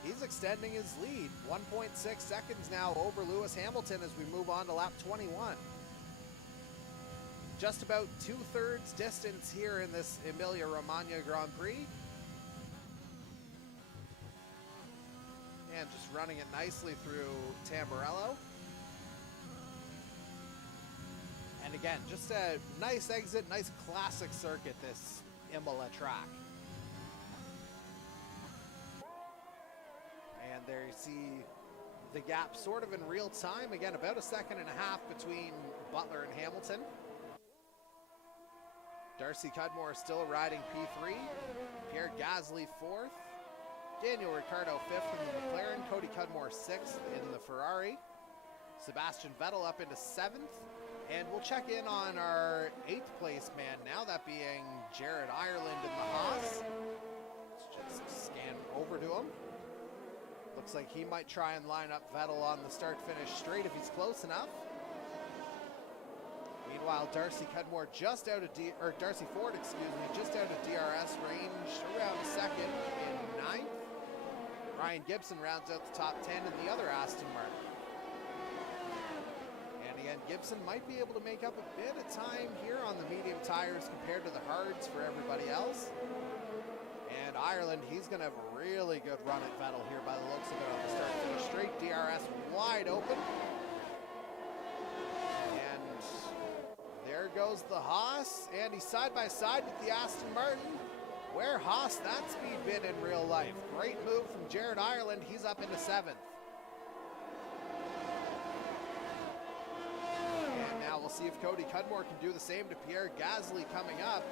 he's extending his lead. 1.6 seconds now over Lewis Hamilton as we move on to lap 21. Just about 2/3 distance here in this Emilia Romagna Grand Prix. And just running it nicely through Tamburello. And again, just a nice exit, nice classic circuit, this Imola track. And there you see the gap sort of in real time. Again, about a second and a half between Butler and Hamilton. Darcy Cudmore still riding P3. Pierre Gasly 4th. Daniel Ricciardo 5th in the McLaren. Cody Cudmore 6th in the Ferrari. Sebastian Vettel up into 7th. And we'll check in on our 8th place man now, that being Jared Ireland in the Haas. Let's just scan over to him. Looks like he might try and line up Vettel on the start-finish straight if he's close enough. Meanwhile, Darcy Cudmore just out of Darcy Ford, excuse me, just out of DRS range, around second in 9th. Ryan Gibson rounds out the top 10 in the other Aston Martin. And again, Gibson might be able to make up a bit of time here on the medium tires compared to the hards for everybody else. And Ireland, he's going to have a really good run at Vettel here by the looks of it on the start finish straight. DRS wide open. And there goes the Haas, and he's side by side with the Aston Martin. Where Haas that speed been in real life? Great move from Jared Ireland. He's up into 7th. And now we'll see if Cody Cudmore can do the same to Pierre Gasly coming up.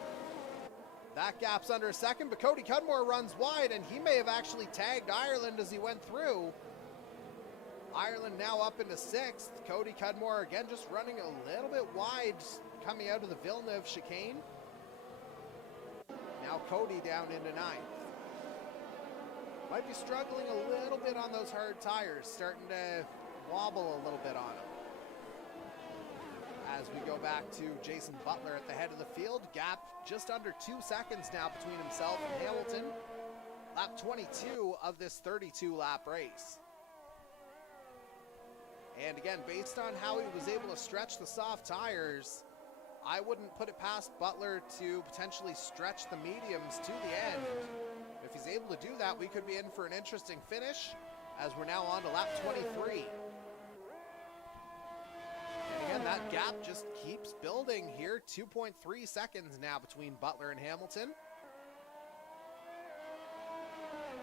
That gap's under a second, but Cody Cudmore runs wide, and he may have actually tagged Ireland as he went through. Ireland now up into 6th. Cody Cudmore again just running a little bit wide coming out of the Villeneuve chicane. Now Cody down into 9th. Might be struggling a little bit on those hard tires, starting to wobble a little bit on him. As we go back to Jason Butler at the head of the field, gap just under 2 seconds now between himself and Hamilton. Lap 22 of this 32-lap race. And again, based on how he was able to stretch the soft tires, I wouldn't put it past Butler to potentially stretch the mediums to the end. If he's able to do that, we could be in for an interesting finish as we're now on to lap 23. And again, that gap just keeps building here. 2.3 seconds now between Butler and Hamilton.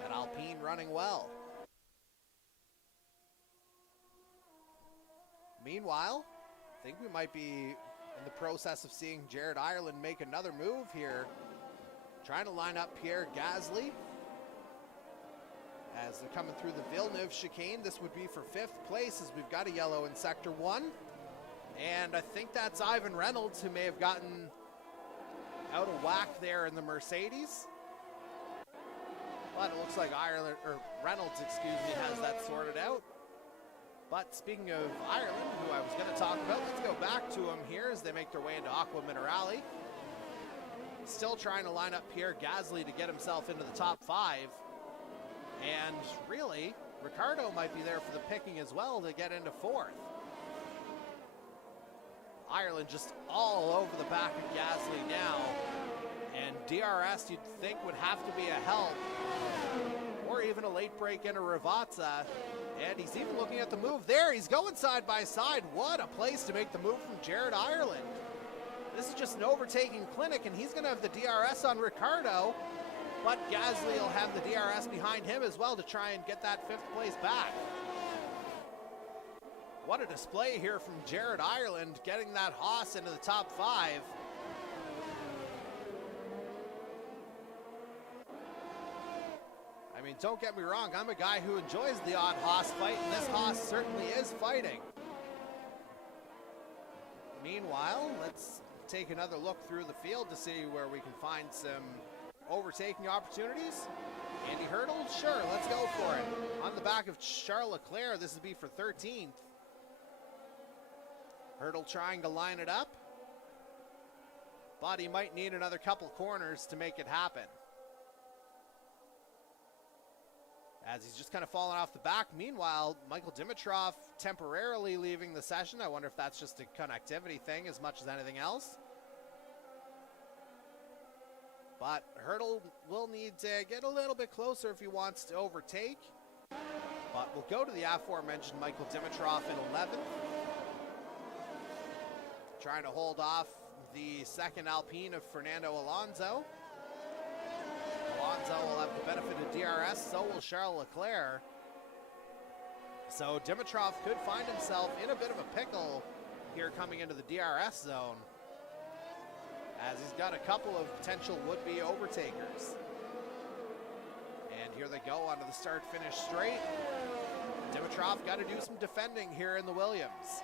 And Alpine running well. Meanwhile, I think we might be in the process of seeing Jared Ireland make another move here. Trying to line up Pierre Gasly. As they're coming through the Villeneuve chicane, this would be for 5th place as we've got a yellow in sector 1. And I think that's Ivan Reynolds who may have gotten out of whack there in the Mercedes. But it looks like Reynolds, excuse me, has that sorted out. But speaking of Ireland, who I was going to talk about, let's go back to them here as they make their way into Aqua Minerale. Still trying to line up Pierre Gasly to get himself into the top 5. And really, Ricciardo might be there for the picking as well to get into fourth. Ireland just all over the back of Gasly now. And DRS you'd think would have to be a help. Or even a late break into Ravazza. And he's even looking at the move there. He's going side by side. What a place to make the move from Jared Ireland. This is just an overtaking clinic, and he's going to have the DRS on Ricciardo. But Gasly will have the DRS behind him as well to try and get that fifth place back. What a display here from Jared Ireland, getting that Haas into the top 5. I mean, don't get me wrong, I'm a guy who enjoys the odd Haas fight, and this Haas certainly is fighting. Meanwhile, let's take another look through the field to see where we can find some overtaking opportunities. Andy Hurdle, sure, let's go for it. On the back of Charles Leclerc, this would be for 13th. Hurdle trying to line it up, but he might need another couple corners to make it happen. As he's just kind of falling off the back. Meanwhile, Michael Dimitrov temporarily leaving the session. I wonder if that's just a connectivity thing as much as anything else. But Hurdle will need to get a little bit closer if he wants to overtake. But we'll go to the aforementioned Michael Dimitrov in 11th. Trying to hold off the second Alpine of Fernando Alonso. Alonso will have the benefit of DRS, so will Charles Leclerc. So Dimitrov could find himself in a bit of a pickle here coming into the DRS zone, as he's got a couple of potential would-be overtakers. And here they go onto the start-finish straight. Dimitrov got to do some defending here in the Williams.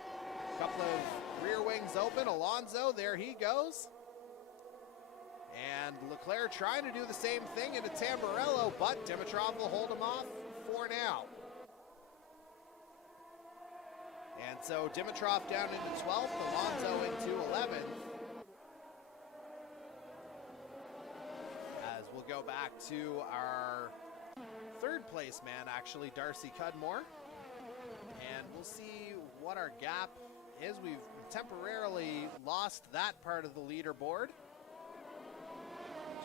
A couple of rear wings open. Alonso, there he goes. And Leclerc trying to do the same thing into Tamburello, but Dimitrov will hold him off for now. And so Dimitrov down into 12th, Alonso into 11th. As we'll go back to our third place man, actually, Darcy Cudmore. And we'll see what our gap is. We've temporarily lost that part of the leaderboard.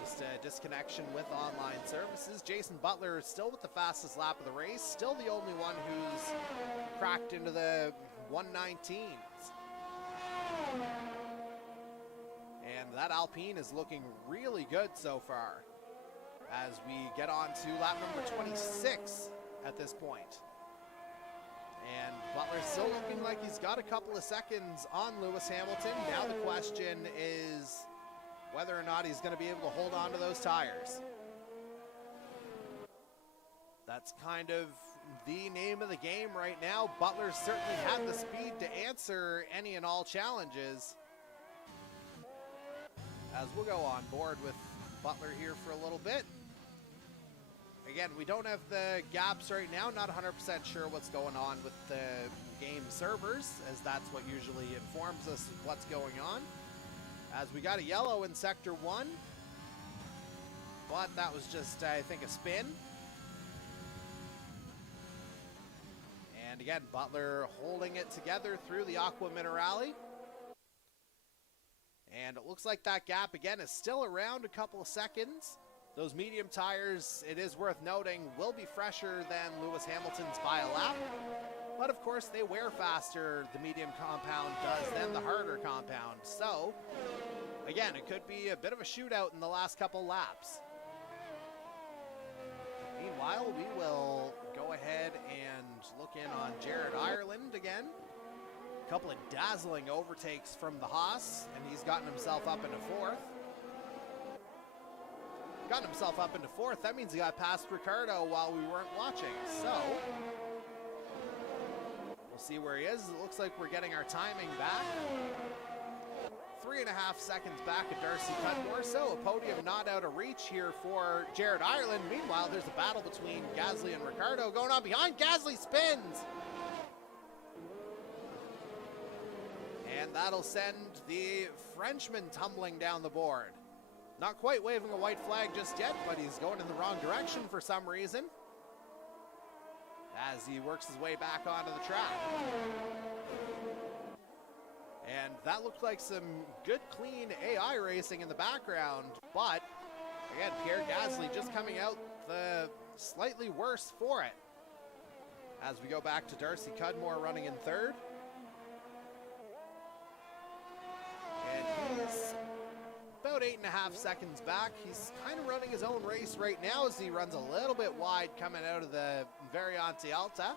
Just a disconnection with online services. Jason Butler is still with the fastest lap of the race, still the only one who's cracked into the 119s. And that Alpine is looking really good so far as we get on to lap number 26 at this point. And Butler's still looking like he's got a couple of seconds on Lewis Hamilton. Now the question is whether or not he's going to be able to hold on to those tires. That's kind of the name of the game right now. Butler certainly had the speed to answer any and all challenges. As we'll go on board with Butler here for a little bit. Again, we don't have the gaps right now. Not 100% sure what's going on with the game servers, as that's what usually informs us of what's going on. As we got a yellow in Sector 1, but that was just, I think, a spin. And again, Butler holding it together through the Aqua Minerale. And it looks like that gap, again, is still around a couple of seconds. Those medium tires, it is worth noting, will be fresher than Lewis Hamilton's by a lap. But of course, they wear faster, the medium compound does, than the harder compound. So, again, it could be a bit of a shootout in the last couple laps. Meanwhile, we will go ahead and look in on Jared Ireland again. A couple of dazzling overtakes from the Haas, and he's gotten himself up into fourth. Gotten himself up into fourth, that means he got past Ricciardo while we weren't watching. So, we'll see where he is. It looks like we're getting our timing back. 3.5 seconds back at Darcy Cudmore, so a podium not out of reach here for Jared Ireland. Meanwhile, there's a battle between Gasly and Ricciardo going on behind. Gasly spins! And that'll send the Frenchman tumbling down the board. Not quite waving a white flag just yet, but he's going in the wrong direction for some reason. as he works his way back onto the track. And that looked like some good, clean AI racing in the background, but again, Pierre Gasly just coming out the slightly worse for it. As we go back to Darcy Cudmore running in third. And he's about 8.5 seconds back. He's kind of running his own race right now as he runs a little bit wide coming out of the Variante Alta.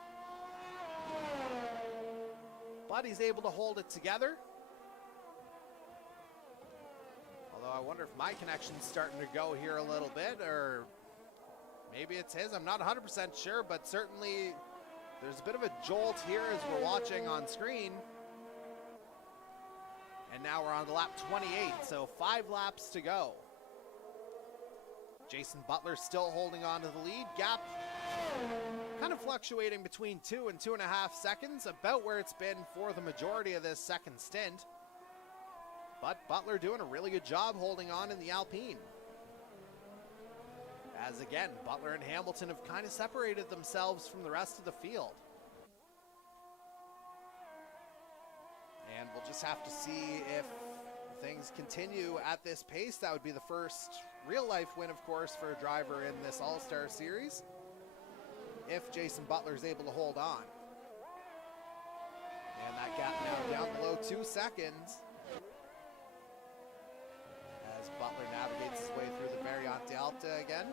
But he's able to hold it together. Although I wonder if my connection's starting to go here a little bit, or maybe it's his. I'm not 100% sure, but certainly there's a bit of a jolt here as we're watching on screen. And now we're on to lap 28, so 5 laps to go. Jason Butler still holding on to the lead. Gap kind of fluctuating between 2 and 2.5 seconds, about where it's been for the majority of this second stint. But Butler doing a really good job holding on in the Alpine. As again, Butler and Hamilton have kind of separated themselves from the rest of the field. And we'll just have to see if things continue at this pace. That would be the first real-life win, of course, for a driver in this All-Star Series, if Jason Butler is able to hold on. And that gap now down below 2 seconds. As Butler navigates his way through the Variante Alta again.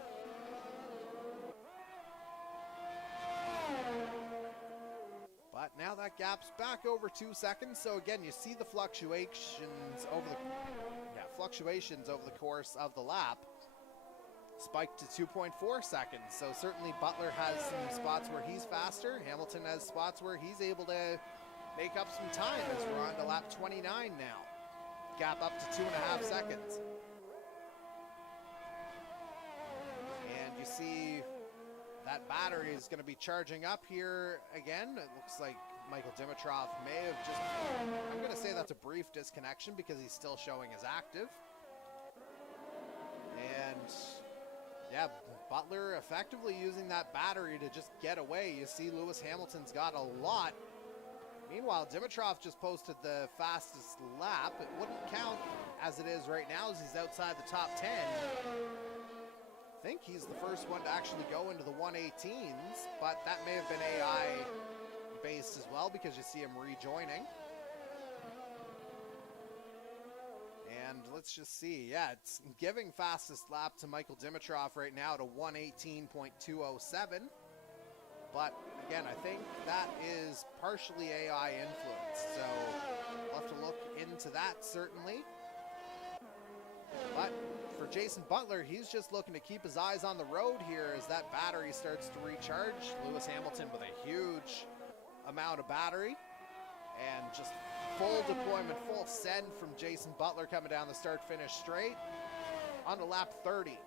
But now that gap's back over 2 seconds. So again, you see the fluctuations over the course of the lap. Spiked to 2.4 seconds. So certainly Butler has some spots where he's faster. Hamilton has spots where he's able to make up some time as we're on to lap 29 now. Gap up to 2.5 seconds. And you see that battery is going to be charging up here again. It looks like Michael Dimitrov may have just, I'm going to say that's a brief disconnection because he's still showing as active. And yeah, Butler effectively using that battery to just get away. You see Lewis Hamilton's got a lot. Meanwhile, Dimitrov just posted the fastest lap. It wouldn't count as it is right now as he's outside the top 10. I think he's the first one to actually go into the 118s, but that may have been AI based as well because you see him rejoining. And let's just see. Yeah, it's giving fastest lap to Michael Dimitrov right now to 118.207. But again, I think that is partially AI influenced. So we'll have to look into that certainly. But for Jason Butler, he's just looking to keep his eyes on the road here as that battery starts to recharge. Lewis Hamilton with a huge amount of battery. And just full deployment, full send from Jason Butler coming down the start-finish straight on to lap 30.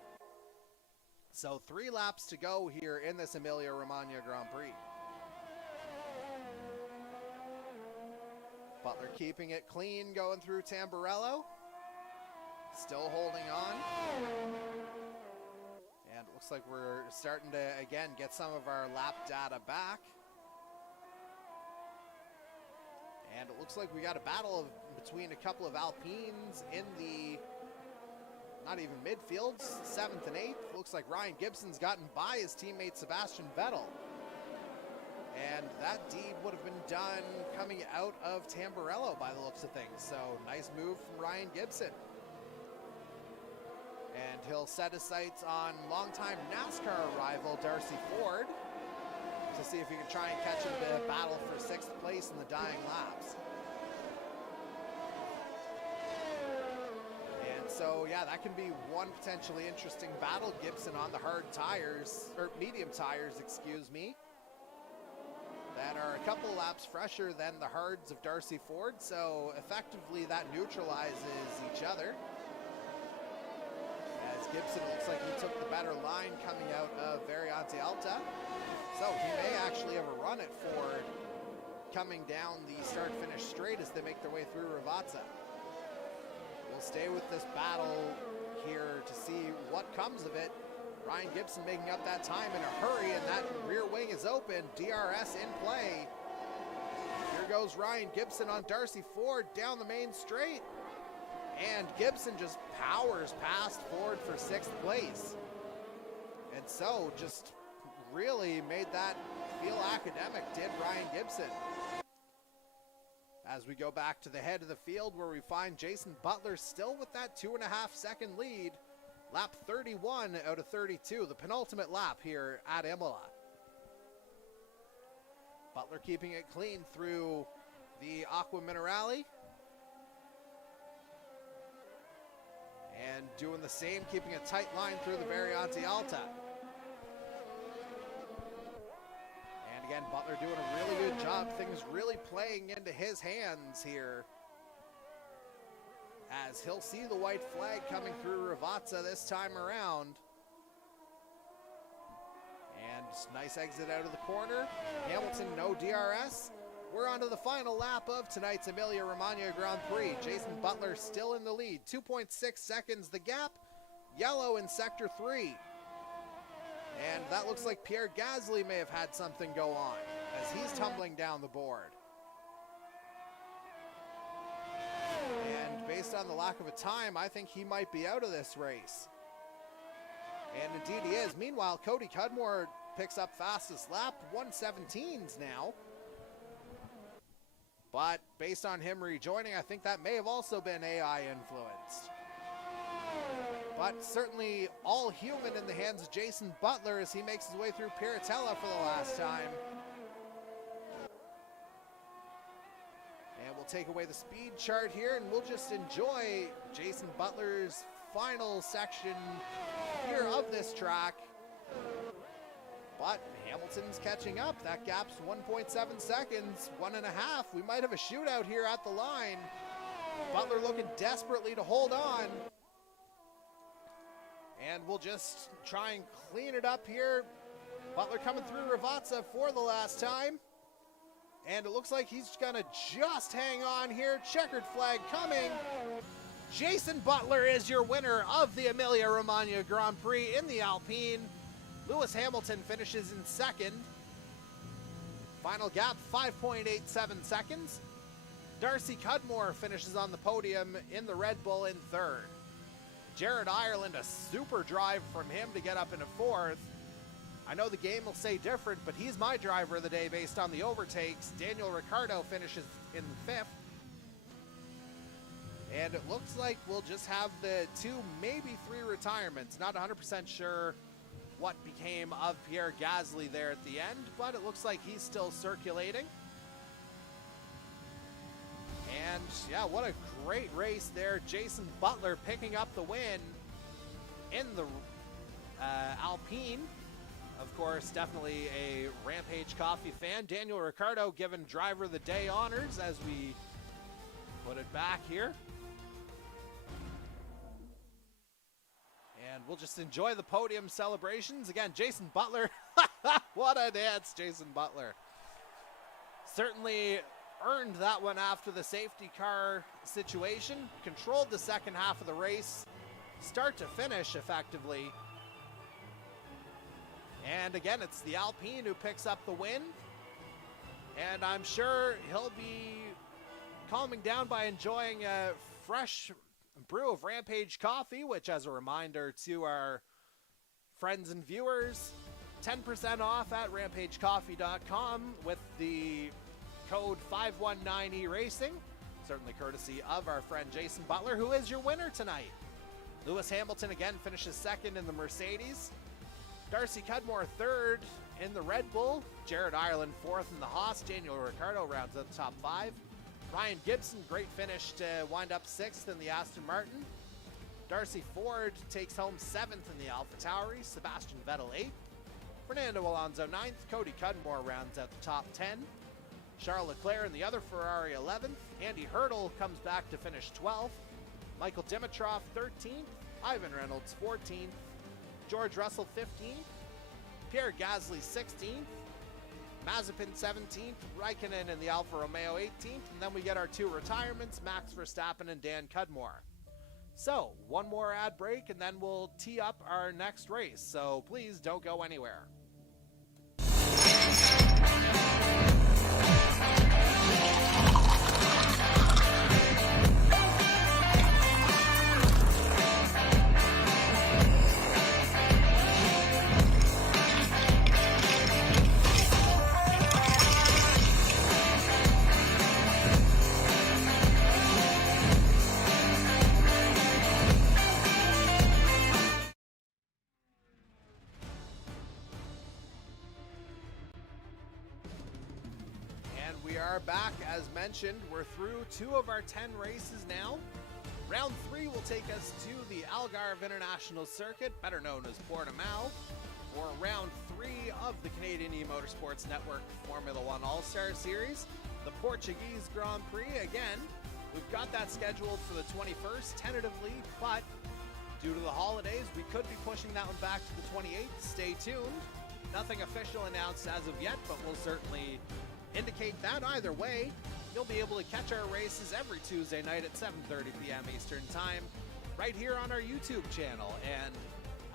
So 3 laps to go here in this Emilia Romagna Grand Prix. Butler keeping it clean going through Tamburello. Still holding on. And it looks like we're starting to, again, get some of our lap data back. And it looks like we got a battle between a couple of Alpines in the, not even midfield, 7th and 8th. Looks like Ryan Gibson's gotten by his teammate Sebastian Vettel. And that deed would have been done coming out of Tamburello by the looks of things. So nice move from Ryan Gibson. And he'll set his sights on longtime NASCAR rival Darcy Ford to see if he can try and catch him to battle for 6th place in the dying laps. And so, yeah, that can be one potentially interesting battle. Gibson on the hard tires, or medium tires, excuse me, that are a couple laps fresher than the hards of Darcy Ford. So effectively that neutralizes each other. As Gibson looks like he took the better line coming out of Variante Alta. So he may actually have a run at Ford coming down the start-finish straight as they make their way through Ravazza. We'll stay with this battle here to see what comes of it. Ryan Gibson making up that time in a hurry, and that rear wing is open. DRS in play. Here goes Ryan Gibson on Darcy Ford down the main straight. And Gibson just powers past Ford for 6th place. And so just really made that feel academic, did Ryan Gibson. As we go back to the head of the field where we find Jason Butler still with that 2.5 second lead. Lap 31 out of 32, the penultimate lap here at Imola. Butler keeping it clean through the Acqua Minerale. And doing the same, keeping a tight line through the Variante Alta. And again, Butler doing a really good job. Things really playing into his hands here, as he'll see the white flag coming through Ravazza this time around. And nice exit out of the corner. Hamilton, no DRS. We're on to the final lap of tonight's Emilia Romagna Grand Prix. Jason Butler still in the lead. 2.6 seconds the gap. Yellow in sector 3. And that looks like Pierre Gasly may have had something go on as he's tumbling down the board. And based on the lack of a time, I think he might be out of this race. And indeed he is. Meanwhile, Cody Cudmore picks up fastest lap, 1:17s now. But based on him rejoining, I think that may have also been AI influenced. But certainly all human in the hands of Jason Butler as he makes his way through Piratella for the last time. And we'll take away the speed chart here and we'll just enjoy Jason Butler's final section here of this track. But Hamilton's catching up. That gap's 1.7 seconds, 1.5. We might have a shootout here at the line. Butler looking desperately to hold on. And we'll just try and clean it up here. Butler coming through Ravazza for the last time. And it looks like he's gonna just hang on here. Checkered flag coming. Jason Butler is your winner of the Emilia Romagna Grand Prix in the Alpine. Lewis Hamilton finishes in second. Final gap, 5.87 seconds. Darcy Cudmore finishes on the podium in the Red Bull in third. Jared Ireland, a super drive from him to get up into fourth. I know the game will say different, but he's my driver of the day based on the overtakes. Daniel Ricciardo finishes in fifth. And it looks like we'll just have the 2, maybe 3 retirements. Not 100% sure what became of Pierre Gasly there at the end, but it looks like he's still circulating. And yeah, what a great race there. Jason Butler picking up the win in the Alpine. Of course, definitely a Rampage Coffee fan. Daniel Ricciardo given driver of the day honors as we put it back here. And we'll just enjoy the podium celebrations. Again, Jason Butler. What a dance, Jason Butler. Certainly earned that one after the safety car situation. Controlled the second half of the race, start to finish effectively. And again, it's the Alpine who picks up the win. And I'm sure he'll be calming down by enjoying a fresh brew of Rampage coffee, which, as a reminder to our friends and viewers, 10% off at rampagecoffee.com with the code 519E-Racing. Certainly courtesy of our friend Jason Butler, who is your winner tonight. Lewis Hamilton again finishes second in the Mercedes. Darcy Cudmore third in the Red Bull. Jared Ireland fourth in the Haas. Daniel Ricciardo rounds out the top 5. Ryan Gibson, great finish to wind up 6th in the Aston Martin. Darcy Ford takes home 7th in the AlphaTauri. Sebastian Vettel 8th. Fernando Alonso 9th. Cody Cudmore rounds out the top 10. Charles Leclerc in the other Ferrari 11th. Andy Hurdle comes back to finish 12th. Michael Dimitrov 13th. Ivan Reynolds 14th. George Russell 15th. Pierre Gasly 16th. Mazepin 17th, Raikkonen in the Alfa Romeo 18th, and then we get our 2 retirements, Max Verstappen and Dan Cudmore. So, one more ad break and then we'll tee up our next race. So please don't go anywhere. We are back. As mentioned, we're through 2 of our 10 races now. Round 3 will take us to the Algarve International Circuit, better known as Portimao, for round 3 of the Canadian E-Motorsports Network Formula One All-Star Series, the Portuguese Grand Prix. Again, we've got that scheduled for the 21st tentatively, but due to the holidays, we could be pushing that one back to the 28th. Stay tuned. Nothing official announced as of yet, but we'll certainly indicate that. Either way, you'll be able to catch our races every Tuesday night at 7:30 p.m. Eastern Time right here on our YouTube channel. And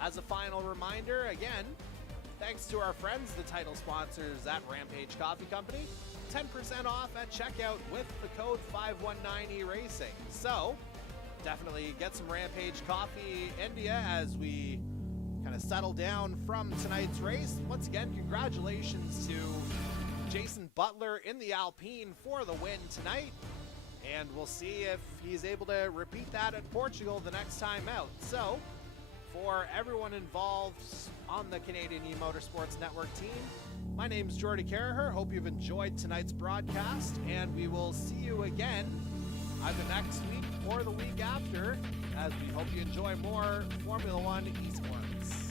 as a final reminder, again, thanks to our friends, the title sponsors at Rampage Coffee Company, 10% off at checkout with the code 519E-Racing. So definitely get some Rampage coffee, India, as we kind of settle down from tonight's race. Once again, congratulations to Jason Butler in the Alpine for the win tonight, and we'll see if he's able to repeat that at Portugal the next time out. So, for everyone involved on the Canadian E-Motorsports Network team, my name's Jordy Carraher. Hope you've enjoyed tonight's broadcast, and we will see you again either next week or the week after, as we hope you enjoy more Formula One esports.